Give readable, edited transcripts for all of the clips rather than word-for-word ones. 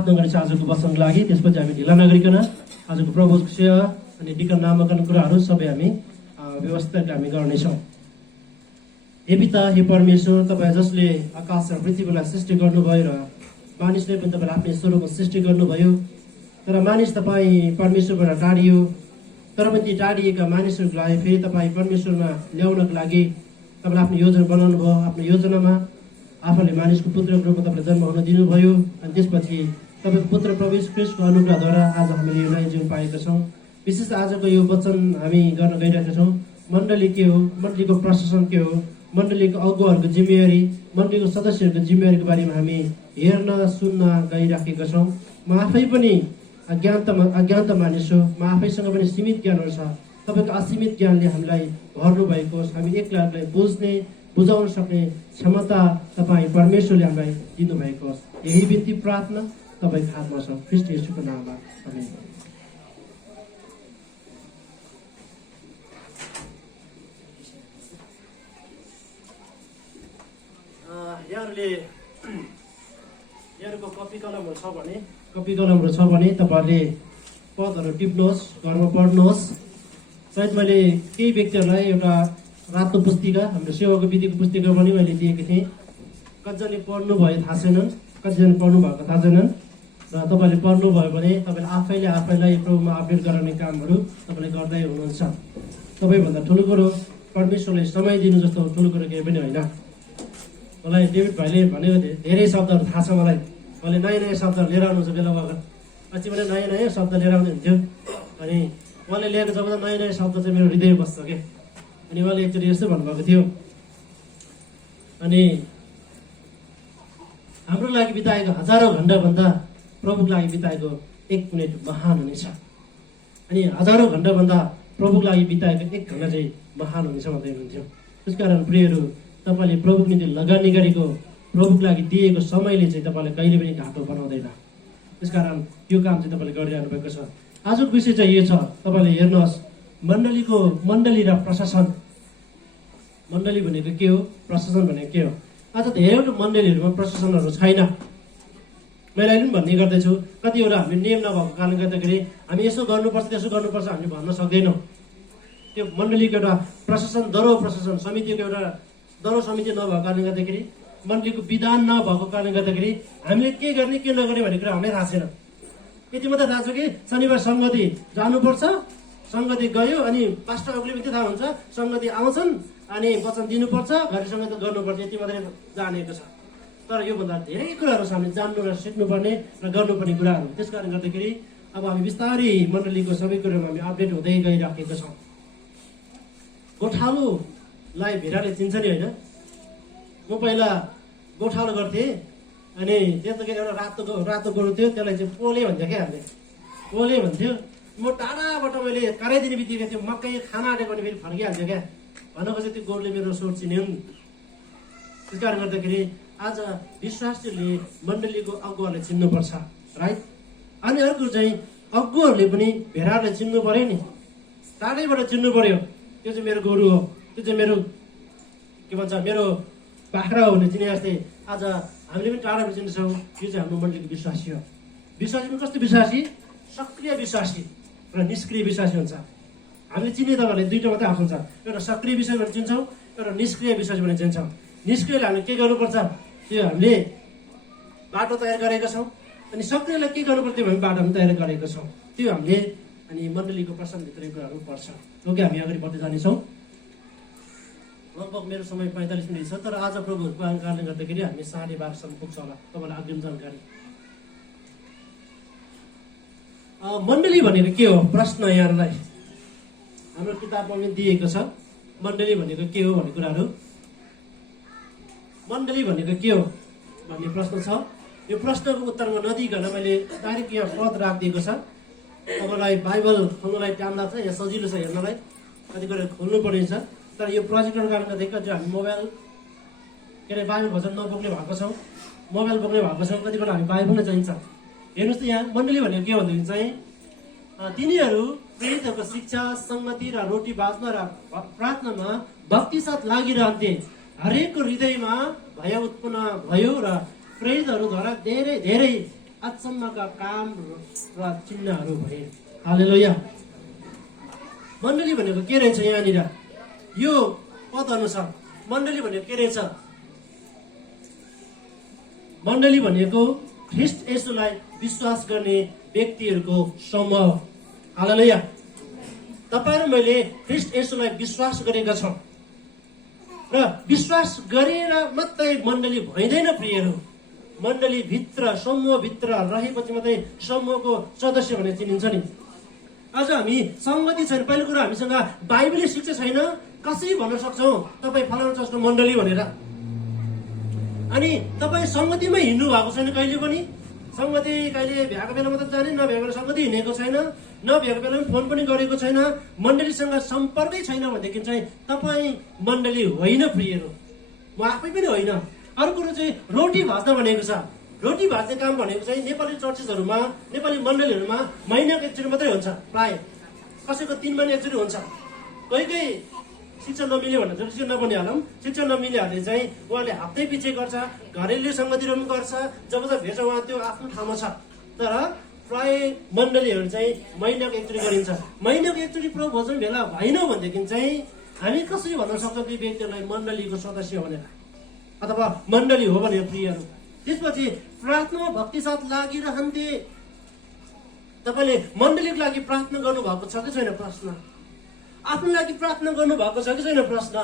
प्रार्थना गर्नेछ आजको वचनको लागि। त्यसपछि हामी ढिला नगरिकन आजको प्रभुको सेवा अनि डिकन नामकरण कुराहरू सबै हामी व्यवस्थित हामी गर्नेछौँ। हे पिता, हे परमेश्वर, तपाईँ जसले आकाश र पृथ्वीलाई सृष्टि गर्नुभयो र मानिसले पनि तपाईँले आफ्नै स्वरूपमा सृष्टि गर्नुभयो, तर मानिस तपाईँ परमेश्वरबाट टाढियो। तर पनि ती टाढिएका मानिसहरूलाई फेरि तपाईँ परमेश्वरमा ल्याउनको लागि तपाईँले आफ्नो योजना बनाउनु भयो। आफ्नो योजनामा आफूले मानिसको पुत्रको रूपमा तपाईँले जन्म हुन दिनुभयो अनि त्यसपछि तपाईँको पुत्र प्रभु येशू ख्रीष्टको अनुग्रहद्वारा आज हामीले यो नयाँ जीवन पाएका छौँ। विशेष आजको यो वचन हामी गर्न गइरहेका छौँ। मण्डली के हो, मण्डलीको प्रशासन के हो, मण्डलीको अगुवाहरूको जिम्मेवारी, मण्डलीको सदस्यहरूको जिम्मेवारीको बारेमा हामी हेर्न सुन्न गइराखेका छौँ। म आफै पनि अज्ञानता मानिस हो। म आफैसँग पनि सीमित ज्ञानहरू छ। तपाईँको असीमित ज्ञानले हामीलाई भर्नु भएको होस्। हामी एकलाई बुझ्ने बुझाउन सक्ने क्षमता तपाईँ परमेश्वरले हामीलाई दिनुभएको होस्। यही बिन्ती प्रार्थना तपाईँको हातमा छ, ख्रीष्ट येशूको नाममा आमेन। यहाँहरूको कपी कलमहरू छ भने तपाईँहरूले पदहरू टिप्नुहोस्, घरमा पढ्नुहोस्। सायद मैले केही व्यक्तिहरूलाई एउटा रातो पुस्तिका, हाम्रो सेवाको विधिको पुस्तिका पनि मैले दिएको थिएँ। कतिजनाले पढ्नुभयो थाहा छैनन्, कतिजना पढ्नु भएको थाहा छैनन्। र तपाईँले पढ्नुभयो भने तपाईँले आफैलाई प्रभुमा अपडेट गराउने कामहरू तपाईँले गर्दै हुनुहुन्छ। सबैभन्दा ठुलो कुरो परमेश्वरले समय दिनु जस्तो ठुलो कुरो केही पनि होइन। मलाई डेभिड भाइले भनेको धेरै शब्दहरू थाहा छ मलाई। उहाँले नयाँ शब्दहरू लिएर आउनुहुन्छ बेला बखत। अझै मैले नयाँ शब्द लिएर आउँदै हुन्थ्यो अनि उहाँले ल्याएको जब नयाँ शब्द चाहिँ मेरो हृदय बस्छ क्या। अनि उहाँले एकचोटि यस्तो भन्नुभएको थियो, अनि हाम्रो लागि बिताएको हजारौँ घन्टाभन्दा प्रभुको लागि बिताएको 1 मिनट महान हुनेछ। अनि हजारौँ घन्टाभन्दा प्रभुको लागि बिताएको 1 घन्टा चाहिँ महान हुनेछ भन्दै हुनुहुन्थ्यो। त्यसकारण प्रियहरू, तपाईँले प्रभुको निम्ति लगानी गरेको, प्रभुको लागि दिएको समयले चाहिँ तपाईँलाई कहिले पनि घाटो बनाउँदैन। त्यसकारण यो काम चाहिँ तपाईँले गरिरहनु भएको छ। आजको विषय चाहिँ यो छ, तपाईँले हेर्नुहोस्, मण्डली र प्रशासन। मण्डली भनेको के हो, प्रशासन भनेको के हो? आज धेरैवटा मण्डलीहरूमा प्रशासनहरू छैन। मैले पनि भन्ने गर्दैछु, कतिवटा हामीले नियम नभएको कारणले गर्दाखेरि हामी यसो गर्नुपर्छ त्यसो गर्नुपर्छ हामीले भन्न सक्दैनौँ। त्यो मण्डलीको एउटा प्रशासन, दरो प्रशासन समितिको एउटा दरो समिति नभएको कारणले गर्दाखेरि, मण्डलीको विधान नभएको कारणले गर्दाखेरि हामीले के गर्ने के नगर्ने भन्ने कुरा हामीलाई थाहा छैन। यति मात्रै थाहा छ कि शनिबार सङ्गति जानुपर्छ, सङ्गति गयो अनि पास्टर अग्ली पनि थाहा हुन्छ, सङ्गति आउँछन् अनि वचन दिनुपर्छ, घरि सङ्गति गर्नुपर्छ, यति मात्रै जानेको छ। तर योभन्दा धेरै कुराहरू छ हामीले जान्नु र सिक्नुपर्ने र गर्नुपर्ने कुराहरू। त्यस कारणले गर्दाखेरि अब हामी बिस्तारै मण्डलीको सबै कुरामा हामी अपडेट हुँदै गइराखेका छौँ। गोठालोलाई भेडाले चिन्छ नि होइन? म पहिला गोठालो गर्थेँ अनि त्यतिखेर एउटा रातो गोरु थियो, त्यसलाई चाहिँ पोले भन्थ्यो क्या हामीले, पोले भन्थ्यो। म टाढाबाट मैले कराइदिने बित्तिकै त्यो मकै खाना आँटेको भने फेरि फर्किहाल्थ्यो क्या। भनेको चाहिँ त्यो गोरुले मेरो स्वर चिन्यो नि। त्यस कारणले गर्दाखेरि आज विश्वासीहरूले मण्डलीको अगुवाहरूलाई चिन्नुपर्छ, राइट? अनि अर्को चाहिँ अगुवाहरूले पनि भेडाहरूलाई चिन्नु पर्यो नि, टाढैबाट चिन्नु पर्यो। त्यो चाहिँ मेरो गोरु हो, त्यो चाहिँ मेरो के भन्छ मेरो बाख्रा हो भने चिने जस्तै आज हामीले पनि टाढाबाट चिन्छौँ। यो चाहिँ हाम्रो मण्डलीको विश्वासी हो। विश्वासी पनि कस्तो विश्वासी? सक्रिय विश्वासी र निष्क्रिय विश्वासी हुन्छ। हामीले चिन्ने तपाईँहरूले दुईवटा मात्रै आएको हुन्छ, एउटा सक्रिय विश्वासी भने चिन्छौँ, एउटा निष्क्रिय विश्वासी भने चिन्छौँ। निष्क्रियले हामीले के गर्नुपर्छ त्यो हामीले बाटो तयार गरेका छौँ, अनि सक्रियलाई के गर्नुपर्छ त्यो हामी बाटो पनि तयार गरेका छौँ। त्यो हामीले अनि मण्डलीको प्रसङ्गभित्र कुराहरू पर्छ। ओके, हामी अगाडि बढ्दै जानेछौँ। लगभग मेरो समय 45 मिनट छ, तर आज प्रभुहरूको कारणले गर्दाखेरि हामी 12:30सम्म पुग्छ होला। तपाईँलाई अग्रिम जानकारी। मण्डली भनेको के हो प्रश्न यहाँलाई हाम्रो किताबमा पनि दिएको छ। मण्डली भनेको के हो भन्ने कुराहरू, मण्डली भनेको के हो भन्ने प्रश्न छ। यो प्रश्नको उत्तरमा नदिकन मैले डाइरेक्ट यहाँ पद राखिदिएको छ। तपाईँलाई बाइबल खोल्नलाई टाइम लाग्छ, यहाँ सजिलो छ हेर्नलाई, कति कुरा खोल्नु पर्ने छ। तर यो प्रोजेक्टको कारणले गर्दा चाहिँ हामी मोबाइल के अरे बाइबल भजन नबोक्ने भएको छौँ, मोबाइल बोक्ने भएको छौँ। कति बेला हामी बाइबल नै चाहिन्छ। हेर्नुहोस् त यहाँ मण्डली भनेको के भन्दाखेरि चाहिँ तिनीहरू प्रेरितहरूको शिक्षा, सङ्गति र रोटी बाँच्न र प्रार्थनामा भक्ति साथ लागिरहन्थे। हरेकको हृदयमा भय उत्पन्न भयो र प्रेरितहरूद्वारा धेरै धेरै अचम्मका काम र चिन्हहरू भए। हालेलुया। मण्डली भनेको के रहेछ यहाँनिर? यो पद अनुसार मण्डली भनेको के रहेछ? मण्डली भनेको ख्रीष्ट येशूलाई विश्वास गर्ने व्यक्तिहरूको समूह। हालेलुया। तपाईँ र मैले ख्रीष्ट येशूलाई विश्वास गरेका छौँ र विश्वास गरेर मात्रै मण्डली भइँदैन प्रियहरू। मण्डली भित्र समूह भित्र रहेपछि मात्रै समूहको सदस्य भनेर चिनिन्छ नि। आज हामी संगति छैन। पहिलो कुरा हामीसँग बाइबलले शिक्षा छैन। कसरी भन्न सक्छौँ तपाईँ फलाना चर्चको मण्डली भनेर? अनि तपाईँ संगतिमै हिँड्नु भएको छैन कहिले पनि। संगति कहिले भ्याएको बेला मात्रै जाने, नभ्याएको बेला संगति हिँडेको छैन, नभ्याएको बेलामा फोन पनि गरेको छैन, मण्डलीसँग सम्पर्कै छैन भनेदेखि चाहिँ तपाईँ मण्डली होइन प्रियहरू। म आफै पनि होइन। अर्को कुरो चाहिँ रोटी भाज्न भनेको छ। रोटी भाज्ने काम भनेको चाहिँ नेपाली चर्चेसहरूमा, नेपाली मण्डलीहरूमा महिनाको एकचोटि मात्रै हुन्छ। प्राय कसैको 3 महिना एकचोटि हुन्छ। कोही कोही शिक्षा नमिल्यो भनेर शिक्षा नबनिहालौँ। शिक्षा नमिलिहाले चाहिँ उहाँले हप्तै पछि गर्छ, घरेलु सङ्गतिहरू पनि गर्छ। जब जब भेट्छ उहाँ त्यो आफ्नो ठाउँमा छ। तर प्राय मण्डलीहरू चाहिँ महिनाको एकचोटि गरिन्छ। महिनाको एकचोटि प्रभु भोजन भेला भएन भनेदेखि चाहिँ हामी कसरी भन्न सक्छौँ ती व्यक्तिहरूलाई मण्डलीको सदस्य भनेर अथवा मण्डली हो भनेर प्रियहरू? त्यसपछि प्रार्थनामा भक्ति साथ लागिरहन्थे। तपाईँले मण्डलीको लागि प्रार्थना गर्नुभएको छ कि छैन? प्रश्न। आफ्नो लागि प्रार्थना गर्नुभएको छ कि छैन? प्रश्न।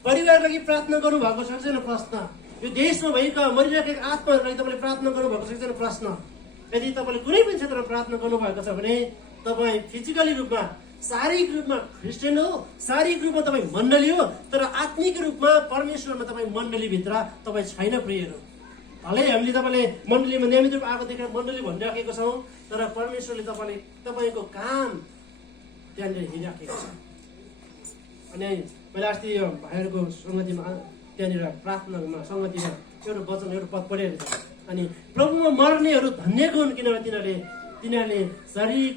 परिवारको लागि प्रार्थना गर्नुभएको छ कि छैन? प्रश्न। यो देशमा भएका मरिरहेका आत्माहरूको लागि तपाईँले प्रार्थना गर्नुभएको छ कि छैन? प्रश्न। यदि तपाईँले कुनै पनि क्षेत्रमा प्रार्थना गर्नुभएको छ भने तपाईँ फिजिकली रूपमा, शारीरिक रूपमा क्रिस्चियन हो, शारीरिक रूपमा तपाईँ मण्डली हो, तर आत्मिक रूपमा परमेश्वरमा तपाईँ मण्डलीभित्र तपाईँ छैन प्रियहरू। भलै हामीले तपाईँले मण्डलीमा नियमित रूपमा आएको देखेर मण्डली भनिराखेको छौँ, तर परमेश्वरले तपाईँको काम त्यहाँनिर हेरिराखेको छ। अनि मैले अस्ति यो भाइहरूको सङ्गतिमा त्यहाँनिर प्रार्थनामा सङ्गतिमा एउटा वचन, एउटा पद पढिरहेको छ। अनि प्रभुमा मर्नेहरू धन्यको हुन् किनभने तिनीहरूले शारीरिक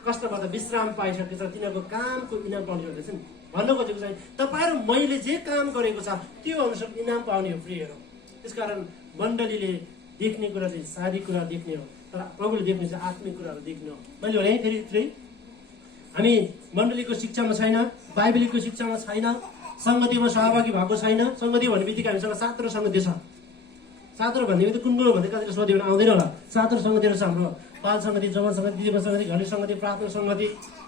कष्टबाट विश्राम पाइसकेको छ, तिनीहरूको कामको इनाम पाउने हुँदैछ नि। भन्न खोजेको चाहिँ तपाईँ र मैले जे काम गरेको छ त्यो अनुसार इनाम पाउने हो प्रियहरू। त्यसकारण मण्डलीले देख्ने कुरा चाहिँ शारीरिक कुरा देख्ने हो, तर प्रभुले देख्ने चाहिँ आत्मिक कुराहरू देख्ने हो। मैले भने फेरि हामी मण्डलीको शिक्षामा छैन, बाइबलीको शिक्षामा छैन, सङ्गतिमा सहभागी भएको छैन। सङ्गति भन्ने बित्तिकै हामीसँग 7 सङ्गति छ। 7 भन्ने बित्तिकै कुन भन्ने कतिले सोध्यो भने आउँदैन होला। 7 सङ्गतिहरू छ हाम्रो। बाल सङ्गति, जवान सङ्गति, दिदीमा सङ्गति, घरेलु सङ्गति, प्रार्थना सङ्गति,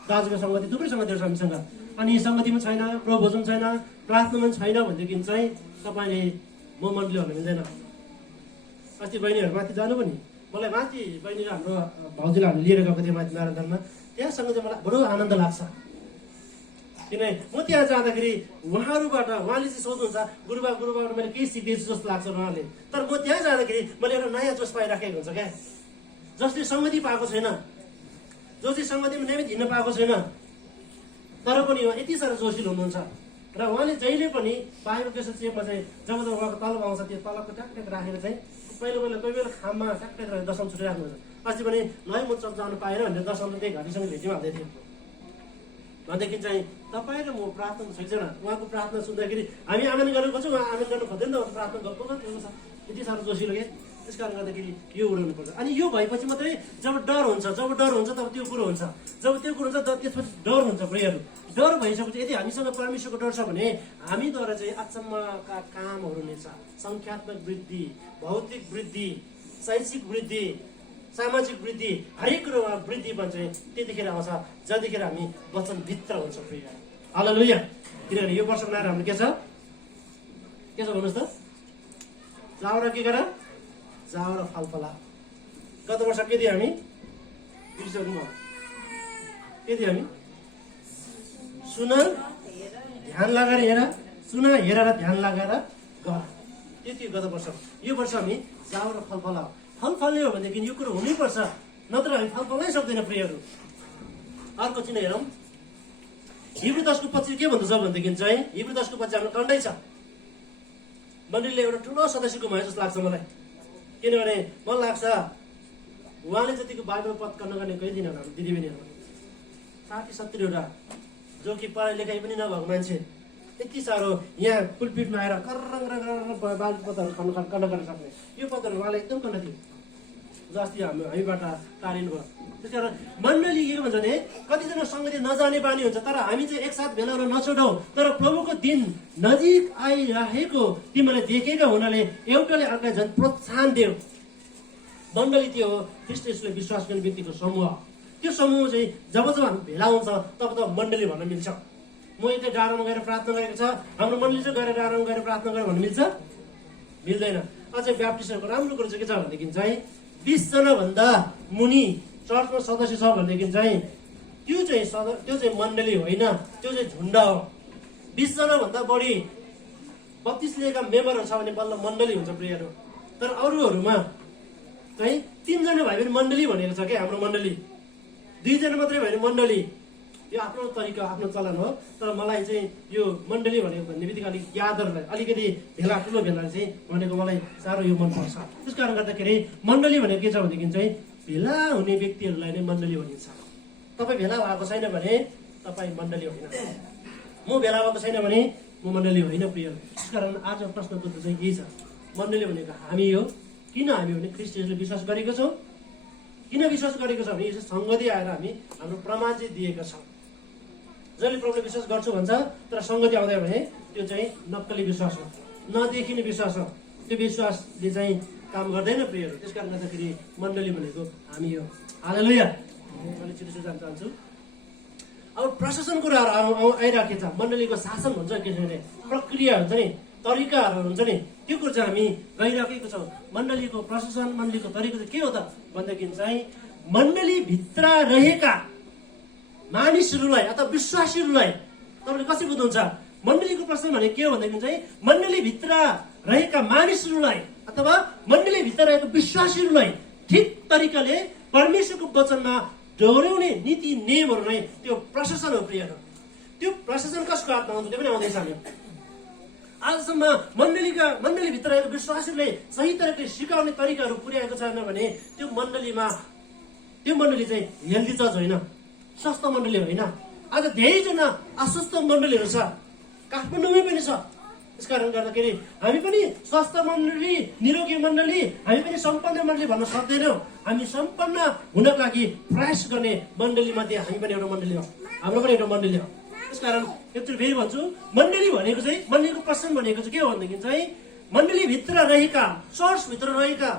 दाजुमा सङ्गति, थुप्रै सङ्गतिहरू छ हामीसँग। अनि सङ्गतिमा छैन, प्रभु भोजन छैन, प्रार्थनामा छैन भनेदेखि चाहिँ तपाईँले म मण्डली भन्नु मिल्दैन। अस्ति बहिनीहरू माथि जानु पनि, मलाई माथि बहिनी र हाम्रो भाउजूलाई हामी लिएर गएको थियौँ माथि नारायणमा। त्यहाँसँग चाहिँ मलाई बडो आनन्द लाग्छ। किनभने म त्यहाँ जाँदाखेरि उहाँले चाहिँ सोध्नुहुन्छ गुरुबाबाट मैले केही सिक्दैछु जस्तो लाग्छ उहाँले। तर म त्यहाँ जाँदाखेरि मैले एउटा नयाँ जोस पाइराखेको हुन्छ क्या। जसले सङ्गति पाएको छैन, जो चाहिँ सङ्गतिमा नियमित हिँड्न पाएको छैन, तर पनि उहाँ यति साह्रो जोसिलो हुनुहुन्छ। र उहाँले जहिले पनि बाहिर त्यसो चेपमा चाहिँ जब जब उहाँको तलब आउँछ त्यो तलबको ट्याक राखेर चाहिँ पहिला कोही बेला खाममा ट्याक राखेर दशम छुटिराख्नुहुन्छ। अस्ति पनि ल म चर्च जानु पाएन भनेर दशम त्यही घाटीसँग भेट्यौँ हाल्दै थियो। भनेदेखि चाहिँ तपाईँ र म प्रार्थना छैन। उहाँको प्रार्थना सुन्दाखेरि हामी आनन्द गर्नु खोज्छौँ, उहाँ आनन्द गर्नु खोज्दैन त प्रार्थना गएको छ। यति साह्रो जोसिलो क्या। त्यस कारणले गर्दाखेरि यो उडाउनु पर्छ। अनि यो भएपछि मात्रै जब डर हुन्छ तब त्यो कुरो हुन्छ। जब त्यो कुरो हुन्छ त्यसपछि डर हुन्छ प्रियहरू। डर भइसकेपछि यदि हामीसँग परमेश्वरको डर छ भने हामीद्वारा चाहिँ अचम्मका कामहरू नै छ। सङ्ख्यात्मक वृद्धि, भौतिक वृद्धि, शैक्षिक वृद्धि, सामाजिक वृद्धि, हरेक कुरोमा वृद्धि पनि चाहिँ त्यतिखेर आउँछ जतिखेर हामी वचनभित्र हुन्छ प्रिय। हालेलुया। किनभने यो वर्षको नारा हाम्रो के छ भन्नुहोस् त? जाऊ र के गर? जाऊ र फलफला। गत वर्ष के दियो हामी? बिर्सक्नु के दियो हामी? सुन, ध्यान लगाएर हेर, सुन, हेर र ध्यान लगाएर गर। त्यति गत वर्ष। यो वर्ष हामी जाऊ र फलफला। फल फल्ने हो भनेदेखि यो कुरो हुनैपर्छ, नत्र हामी फल फल्नै सक्दैन प्रियहरू। अर्को चिन्ह हेरौँ। हिब्रू 10:25 के भन्दछ भनेदेखि चाहिँ हिब्रू 10:25 हाम्रो कन्डै छ। मण्डलीले एउटा ठुलो सदस्य गुमायो जस्तो लाग्छ मलाई। किनभने मलाई लाग्छ उहाँले जतिको बाइबल पद गर्न गर्ने कोही दिन हाम्रो दिदीबहिनीहरू 60-70वटा जो कि पढाइ लेखाइ पनि नभएको मान्छे यति साह्रो यहाँ पुलपिटमा आएर बाइबल पदहरू गर्न सक्ने यो पदहरू उहाँलाई एकदम कन्न थियो। जस्ती हामीबाट तारिनु भयो। त्यस कारण मण्डली के भन्छ भने कतिजना सङ्गति नजाने बानी हुन्छ, तर हामी चाहिँ एकसाथ भेला हुन नछोडौँ। तर प्रभुको दिन नजिक आइरहेको तिमीलाई देखेका हुनाले एउटाले अर्कालाई झन् प्रोत्साहन देऊ। मण्डली त्यो हो ख्रीष्ट येशूले विश्वास गर्ने व्यक्तिको समूह। त्यो समूह चाहिँ जब जब हामी भेला हुन्छ तब तब मण्डली भन्न मिल्छ। म यतै डाँडामा गएर प्रार्थना गरेको छ, हाम्रो मण्डली चाहिँ गएर डाँडामा गएर प्रार्थना गरेर भन्नु मिल्छ? मिल्दैन। अझै ब्याप्टिस्टहरूको राम्रो कुरो चाहिँ के छ भनेदेखि चाहिँ 20 जना भन्दा मुनि चर्चमा सदस्य छ भनेदेखि चाहिँ त्यो चाहिँ मण्डली होइन, त्यो चाहिँ झुन्ड हो। 20 जना भन्दा बढी 32 लिएका मेम्बरहरू छ भने बल्ल मण्डली हुन्छ प्रियहरू। तर अरूहरूमा चाहिँ 3 जना भए पनि मण्डली भनेको छ क्या। हाम्रो मण्डली 2 जना मात्रै भयो भने मण्डली, यो आफ्नो तरिका आफ्नो चलन हो। तर मलाई चाहिँ यो मण्डली भनेको भन्ने बित्तिकै अलिक यादहरूलाई अलिकति भेला ठुलो भेला चाहिँ भनेको मलाई साह्रो यो मनपर्छ। त्यस कारण गर्दाखेरि मण्डली भनेको के छ भनेदेखि चाहिँ भेला हुने व्यक्तिहरूलाई नै मण्डली भनिन्छ। तपाईँ भेला भएको छैन भने तपाईँ मण्डली होइन। म भेला भएको छैन भने म मण्डली होइन प्रिय। त्यस कारण आज प्रश्नको उत्तर चाहिँ यही छ, मण्डली भनेको हामी हो। किन हामी भने ख्रीष्ट येशूले विश्वास गरेको छौँ। किन विश्वास गरेको छ भने यो सङ्गति आएर हामी हाम्रो प्रमाण चाहिँ दिएका छौँ। जसले प्रभुले विश्वास गर्छु भन्छ तर सङ्गति आउँदैन भने त्यो चाहिँ नक्कली विश्वास हो, नदेखिने विश्वास हो। त्यो विश्वासले चाहिँ काम गर्दैन प्रियहरू। त्यस कारण गर्दाखेरि मण्डली भनेको हामी हो। हालेलुया। मैले छिटो जान चाहन्छु। अब प्रशासन कुराहरू आइराखेको छ। मण्डलीको शासन हुन्छ के भने प्रक्रिया हुन्छ नि, तरिकाहरू हुन्छ नि, त्यो कुरो चाहिँ हामी गइराखेको छौँ। मण्डलीको प्रशासन मण्डलीको तरिका चाहिँ के हो त भन्दाखेरि चाहिँ मण्डलीभित्र रहेका मानिसहरूलाई अथवा विश्वासीहरूलाई तपाईँले कसरी बुझ्नुहुन्छ? मण्डलीको प्रश्न भने के हो भनेदेखि चाहिँ मण्डलीभित्र रहेका मानिसहरूलाई अथवा मण्डलीभित्र रहेको विश्वासीहरूलाई ठिक तरिकाले परमेश्वरको वचनमा दोहोऱ्याउने नीति नियमहरू नै त्यो प्रशासन हो प्रियहरू। त्यो प्रशासन कसको हातमा आउँछ? त्यो पनि आउँदैछ हामी आजसम्म मण्डलीभित्र रहेको विश्वासीहरूले सही तरिकाले सिकाउने तरिकाहरू पुर्याएको छैन भने त्यो मण्डली चाहिँ हेल्दी चर्च होइन, स्वस्थ मण्डली होइन। आज धेरैजना अस्वस्थ मण्डलीहरू छ, काठमाडौँमै पनि छ। त्यस कारण गर्दाखेरि हामी पनि स्वस्थ मण्डली, निरोगी मण्डली, हामी पनि सम्पन्न मण्डली भन्न सक्दैनौँ। हामी सम्पन्न हुनको लागि प्रयास गर्ने मण्डली मध्ये हामी पनि एउटा मण्डली हो, हाम्रो पनि एउटा मण्डली हो। त्यसकारण एकचोटि फेरि भन्छु, मण्डली भनेको चाहिँ मण्डलीको प्रश्न भनेको चाहिँ के हो भनेदेखि चाहिँ मण्डलीभित्र रहेका चर्चभित्र रहेका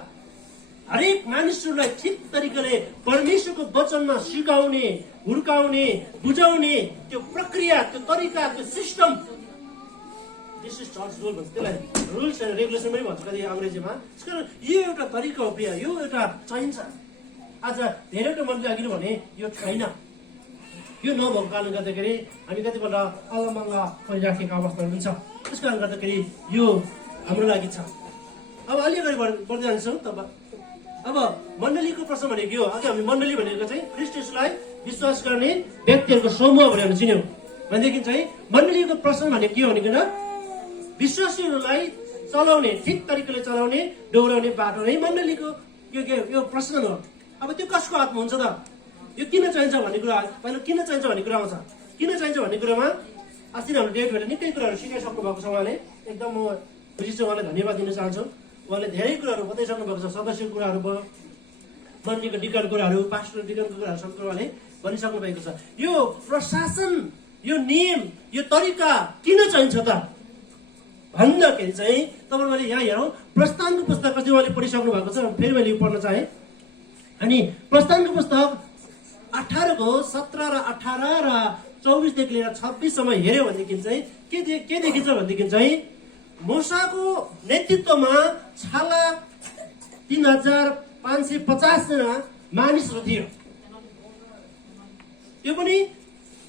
हरेक मानिसहरूलाई ठिक तरिकाले परमेश्वरको वचनमा सिकाउने, हुर्काउने, बुझाउने त्यो प्रक्रिया, त्यो तरिका, त्यो system, this is church rule भन्छ त्यसलाई। रुल्स एन्ड रेगुलेसन पनि भन्छ कति अङ्ग्रेजीमा। त्यसकारण यो एउटा तरिका हो प्रिय, यो एउटा चाहिन्छ। आज धेरैवटा मण्डली अघि भने यो छैन। यो नभएको कारणले गर्दाखेरि हामी कतिपल्ट अल्लमल्ल परिराखेका अवस्थाहरू पनि छ। त्यस कारणले गर्दाखेरि यो हाम्रो लागि छ। अब अलि अगाडि बढ्दै जान्छौँ। अब मण्डलीको प्रश्न भनेको के हो? अघि हामी मण्डली भनेको चाहिँ ख्रीष्ट येशूलाई विश्वास गर्ने व्यक्तिहरूको समूह भनेर हामी चिन्यौँ भनेदेखि चाहिँ मण्डलीको प्रश्न भनेको के हो भनेकन विश्वासीहरूलाई चलाउने, ठिक तरिकाले चलाउने, डोहोऱ्याउने बाटो नै मण्डलीको यो प्रश्न हो। अब त्यो कसको हातमा हुन्छ त? यो किन चाहिन्छ भन्ने कुरा, पहिला किन चाहिन्छ भन्ने कुरा आउँछ। किन चाहिन्छ भन्ने कुरामा अस्ति हाम्रो डेट भेट निकै कुराहरू सिकाइसक्नु भएको छ उहाँले। एकदम म विशिष्ट उहाँलाई धन्यवाद दिन चाहन्छु। उहाँले धेरै कुराहरू बताइसक्नु भएको छ, सदस्यको कुराहरू भयो, मण्डलीको डिकन कुराहरू, पास्टर डिकनको कुराहरू सबै उहाँले भनिसक्नु भएको छ। यो प्रशासन, यो नियम, यो तरिका किन चाहिन्छ त भन्दाखेरि चाहिँ तपाईँ मैले यहाँ हेरौँ प्रस्थानको पुस्तक कति उहाँले पढिसक्नु भएको छ। फेरि मैले पढ्न चाहेँ। अनि प्रस्थानको पुस्तक 18:17 र 18 र 24देखि लिएर 26सम्म हेऱ्यो भनेदेखि चाहिँ के देखिन्छ भनेदेखि चाहिँ मूसाको नेतृत्वमा छाला 3550 जना मानिसहरू थियो। त्यो पनि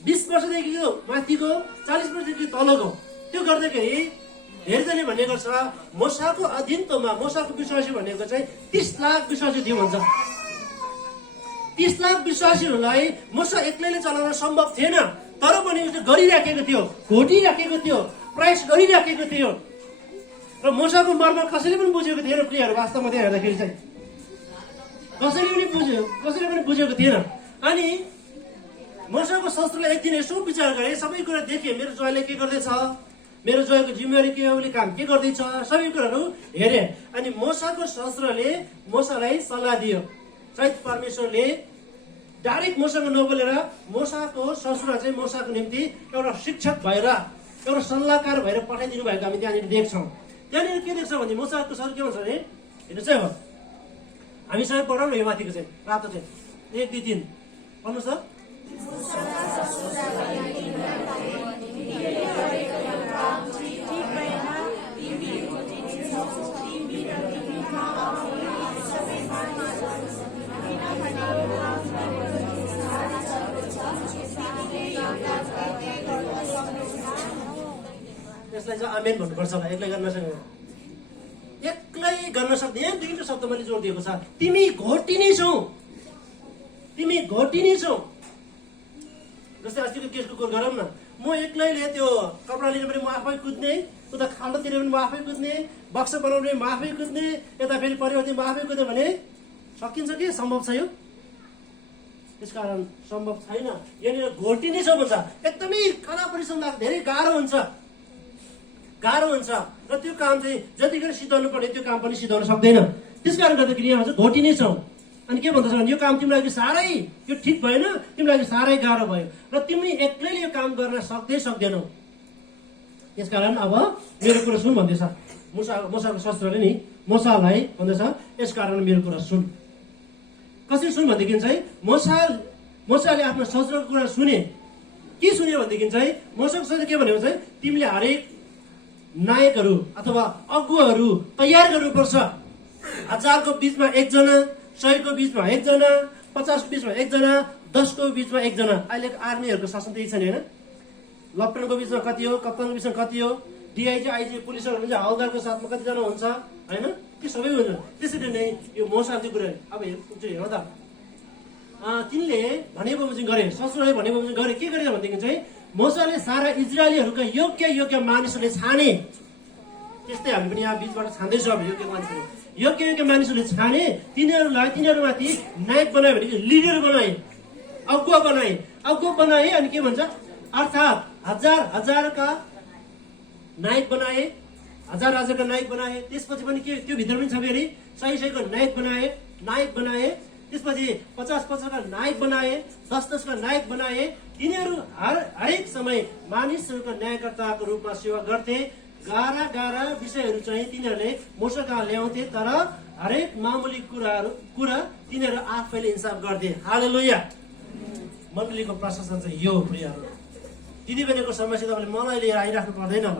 20 वर्षदेखि माथिको, 40 वर्षदेखि तलको। त्यो गर्दाखेरि धेरैजनाले भन्ने गर्छ मूसाको अधीनत्वमा, मूसाको विश्वासी भनेको चाहिँ 30 लाख विश्वासी थियो भन्छ। 30 लाख विश्वासीहरूलाई मूसा एक्लैले चलाउन सम्भव थिएन, तर पनि उसले गरिराखेको थियो, घोटिराखेको थियो, प्रयास गरिराखेको थियो। र मूसाको मर्म कसैले पनि बुझेको थिएन प्रियहरू। वास्तवमा त्यहाँ हेर्दाखेरि चाहिँ कसैले पनि बुझेको थिएन। अनि मूसाको शस्त्रले एक दिन यसो विचार गरे, सबै कुरा देखे मेरो ज्वाइँले के गर्दैछ, मेरो जोएको जिम्मेवारी के हो, उसले काम के गर्दैछ, सबै कुराहरू हेरे। अनि मोसाको शस्त्रले मोसालाई सल्लाह दियो। सायद परमेश्वरले डाइरेक्ट मोसाको नबोलेर मोसाको ससुरा चाहिँ मोसाको निम्ति एउटा शिक्षक भएर एउटा सल्लाहकार भएर पठाइदिनु भएको हामी त्यहाँनिर देख्छौँ। त्यहाँनिर के देख्छ भने मोसाको सर के भन्छ भने हेर्नुहोस् है, अब हामी सबै पढाउँ न यो माथिको चाहिँ रातो चाहिँ 1, 2, 3 भन्नुहोस् त। यसलाई चाहिँ आमेन भन्नुपर्छ होला, एक्लै गर्न सक्दैन, एक्लै गर्न सक्दैन। दुईवटा शब्द मैले जोड दिएको छ, तिमी घोटिनी छौ, तिमी घोटिनी छौ। जस्तै अस्तिको केसको कुरा गरौँ न, म एक्लैले त्यो कपडा लिनु पनि म आफै कुद्ने, उता खाल्डोतिर पनि म आफै कुद्ने, बक्सा बनाउने म आफै कुद्ने, यता फेरि परिवर्तन म आफै कुद्ने भने सकिन्छ कि सम्भव छ यो? त्यसकारण सम्भव छैन। यहाँनिर घोटिनी छ भन्छ, एकदमै कडा परिश्रम लाग्छ, धेरै गाह्रो हुन्छ, गाह्रो हुन्छ र त्यो काम चाहिँ जतिखेर सिधाउनु पर्ने त्यो काम पनि सिधाउन सक्दैन। त्यसकारण गर्दाखेरि यहाँ भन्छ घोटिनी छौ। अनि के भन्दछ भने यो काम तिमीलाई लागि साह्रै, यो ठिक भएन, तिमीलाई लागि साह्रै गाह्रो भयो र तिमी एक्लैले यो काम गर्न सक्दैनौ। त्यसकारण अब मेरो कुरा सुन भन्दैछ मोसाको शस्त्रले नि मोसालाई भन्दैछ, यसकारण मेरो कुरा सुन। कसरी सुन भनेदेखि चाहिँ मोसाले आफ्नो शस्त्रको कुरा सुने। के सुन्यो भनेदेखि चाहिँ मोसाको शस्त्र के भनेको चाहिँ तिमीले हरेक नायकहरू अथवा अगुवाहरू तयार गर्नुपर्छ। 1000 को बिचमा 1 जना, 100 को बिचमा 1 जना, 50 को बिचमा 1 जना, 10 को बिचमा 1 जना। अहिलेको आर्मीहरूको शासन त्यही छ नि होइन? लेफ्टिनेन्टको बिचमा कति हो, कप्तानको बिचमा कति हो, डिआइजी आइजी पुलिसहरू हुन्छ, हवलदारको साथमा कतिजना हुन्छ होइन? त्यो सबै हुन्छ। त्यसरी नै यो मोसाको कुरा अब हेर्नु त, तिनले भने बमोजिम गरे, शस्त्रले भने बमोजिम गरे। के गरे भनेदेखि चाहिँ मोसाले सारा इजरायलीहरूका योग्य मानिसहरूले छाने। त्यस्तै हामी पनि यहाँ बिचबाट छान्दैछौँ। अब योग्य मानिसहरूले छाने, तिनीहरूमाथि नायक बनायो भने लिडर बनाए, अगुवा बनाए। अनि के भन्छ अर्थात् 1000का नायक बनाए, 1000 का नायक बनाए। त्यसपछि पनि के त्यो भित्र पनि छ फेरि 100 को नायक बनाए। त्यसपछि 50 का नायक बनाए, 10 का नायक बनाए। तिनीहरू हरेक समय मानिसहरूको न्यायकर्ताको रूपमा सेवा गर्थे। गाह्रा विषयहरू चाहिँ तिनीहरूले मोसा कहाँ ल्याउँथे, तर हरेक मामुली कुरा तिनीहरू आफैले इन्साफ गर्थे। हालेलुया। मण्डलीको प्रशासन चाहिँ यो प्रियहरू। दिदीबहिनीको समस्या तपाईँले मलाई लिएर आइराख्नु पर्दैन। अब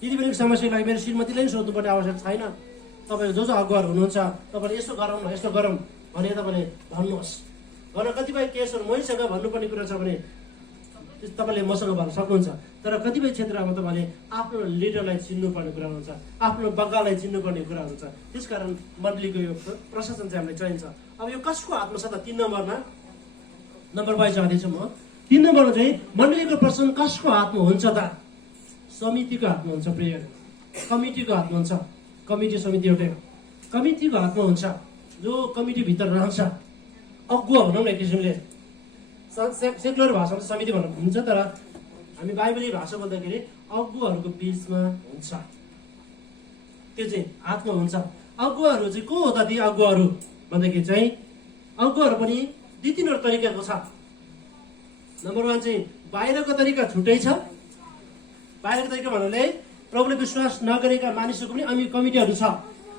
दिदीबहिनीको समस्याको लागि मेरो श्रीमतीलाई पनि सोध्नुपर्ने आवश्यक छैन। तपाईँहरू जो अगुवाहरू हुनुहुन्छ तपाईँले यस्तो गरौँ भने तपाईँले भन्नुहोस्। र कतिपय केसहरू मैसँग भन्नुपर्ने कुरा छ भने तपाईँले मसँग भन्न सक्नुहुन्छ। तर कतिपय क्षेत्रमा तपाईँले आफ्नो लिडरलाई चिन्नुपर्ने कुरा हुन्छ, आफ्नो बग्गालाई चिन्नुपर्ने कुरा हुन्छ। त्यसकारण मण्डलीको यो प्रशासन चाहिँ हामीलाई चाहिन्छ। अब यो कसको हातमा छ त? 3 नम्बर वाइज जाँदैछु म। 3 नम्बरमा चाहिँ मण्डलीको प्रशासन कसको हातमा हुन्छ त? समितिको हातमा हुन्छ प्रिय। कमिटीको हातमा हुन्छ। कमिटी समिति एउटै हो। कमिटीको हातमा हुन्छ, जो कमिटीभित्र रहन्छ। अगुवा भनौँ न एक किसिमले, सेकुलर भाषामा समिति भन्नु हुन्छ, तर हामी बाइबली भाषा बोल्दाखेरि अगुवाहरूको बिचमा हुन्छ। त्यो चाहिँ हातमा हुन्छ। अगुवाहरू चाहिँ को हो त? ती अगुवाहरू भन्दाखेरि चाहिँ अगुवाहरू पनि 2-3 तरिकाको छ। नम्बर 1 चाहिँ बाहिरको तरिका छुट्टै छ। बाहिरको तरिका भन्नाले प्रभुले विश्वास नगरेका मानिसहरूको पनि कमिटीहरू छ।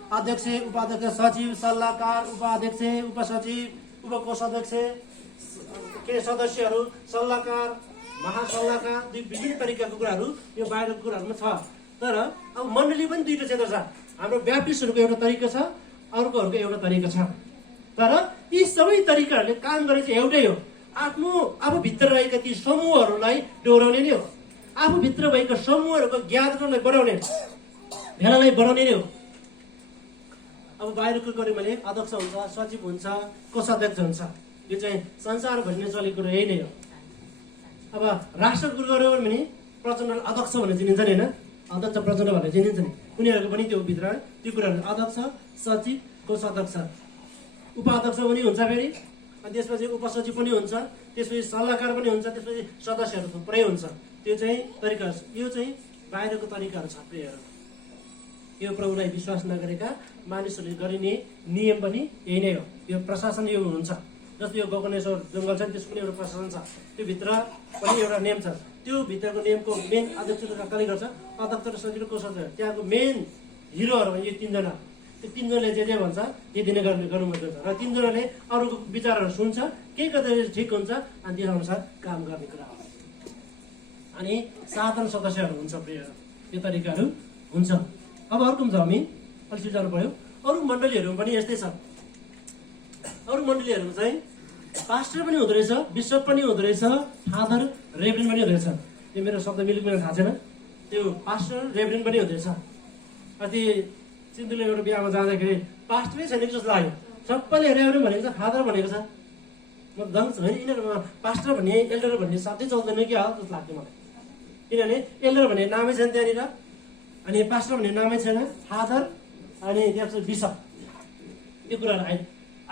अध्यक्ष, उपाध्यक्ष, सचिव, सल्लाहकार, उपाध्यक्ष, उपसचिव, उपकोषाध्यक्ष, के सदस्यहरू, सल्लाहकार, महासल्लाहकार, विभिन्न तरिकाको कुराहरू यो बाहिरको कुराहरूमा छ। तर अब मण्डली पनि 2टा क्षेत्र छ। हाम्रो ब्याप्टिस्टहरूको एउटा तरिका छ, अर्कोहरूको एउटा तरिका छ। तर यी सबै तरिकाहरूले काम गर्ने चाहिँ एउटै हो, आफूभित्र रहेका ती समूहहरूलाई डोहोऱ्याउने नै हो। आफूभित्र भएका समूहहरूको ज्ञानलाई बढाउने, भेलालाई बढाउने नै हो। अब बाहिरको गऱ्यो भने अध्यक्ष हुन्छ, सचिव हुन्छ, कोषाध्यक्ष हुन्छ। यो चाहिँ संसारभरि नै चलेको कुरो यही नै हो। अब राष्ट्रको कुरो गऱ्यो भने प्रचण्ड अध्यक्ष भनेर चिनिन्छ नि होइन? अध्यक्ष प्रचण्ड भनेर चिनिन्छ नि। उनीहरूको पनि त्यो भित्र त्यो कुराहरू अध्यक्ष, सचिव, कोषाध्यक्ष, उपाध्यक्ष पनि हुन्छ फेरि। अनि त्यसपछि उपसचिव पनि हुन्छ, त्यसपछि सल्लाहकार पनि हुन्छ, त्यसपछि सदस्यहरू थुप्रै हुन्छ। त्यो चाहिँ तरिका। यो चाहिँ बाहिरको तरिकाहरू छ प्रियहरू। यो प्रभुलाई विश्वास नगरेका मानिसहरूले गरिने नियम पनि यही नै हो। यो प्रशासन यो हुन्छ, जस्तो यो गोकर्णेश्वर जङ्गल छ नि, त्यसको पनि एउटा प्रशासन छ, त्यो भित्र पनि एउटा नियम छ। त्यो भित्रको नियमको मेन अध्यक्षले कसले गर्छ? अध्यक्ष र सचिव को सचिव, त्यहाँको मेन हिरोहरू भने यो तीनजना। त्यो तीनजनाले जे भन्छ यदि नै गर्नु मन गर्छ, र तीनजनाले अरूको विचारहरू सुन्छ, के गर्दा ठिक हुन्छ अनि त्यस अनुसार काम गर्ने कुरा हो। अनि साधारण सदस्यहरू हुन्छ प्रियहरू, यो तरिकाहरू हुन्छ। अब अर्को हुन्छ, हामी अलिक जानु पर्यो। अरू मण्डलीहरूमा पनि यस्तै छ। अरू मण्डलीहरूमा चाहिँ पास्टर पनि हुँदो रहेछ, बिसप पनि हुँदो रहेछ, फादर रेभरेन्ड पनि हुँदो रहेछ। त्यो मेरो शब्द मिलेको मेरो थाहा छैन, त्यो पास्टर रेभरेन्ड पनि हुँदो रहेछ। कति सिन्धुले एउटा बिहामा जाँदाखेरि पास्टरै छैन कि जस्तो लाग्यो, सबैले रेभरेन्ड भनेको छ, फादर भनेको छ। म दङ छु होइन, यिनीहरूमा पास्टर भन्ने एल्डर भन्ने साथै चल्दैन कि जस्तो लाग्थ्यो मलाई। किनभने एल्डर भन्ने नामै छैन त्यहाँनिर, अनि पास्टर भन्ने नामै छैन, फादर अनि त्यहाँ बिसप, यो कुराहरू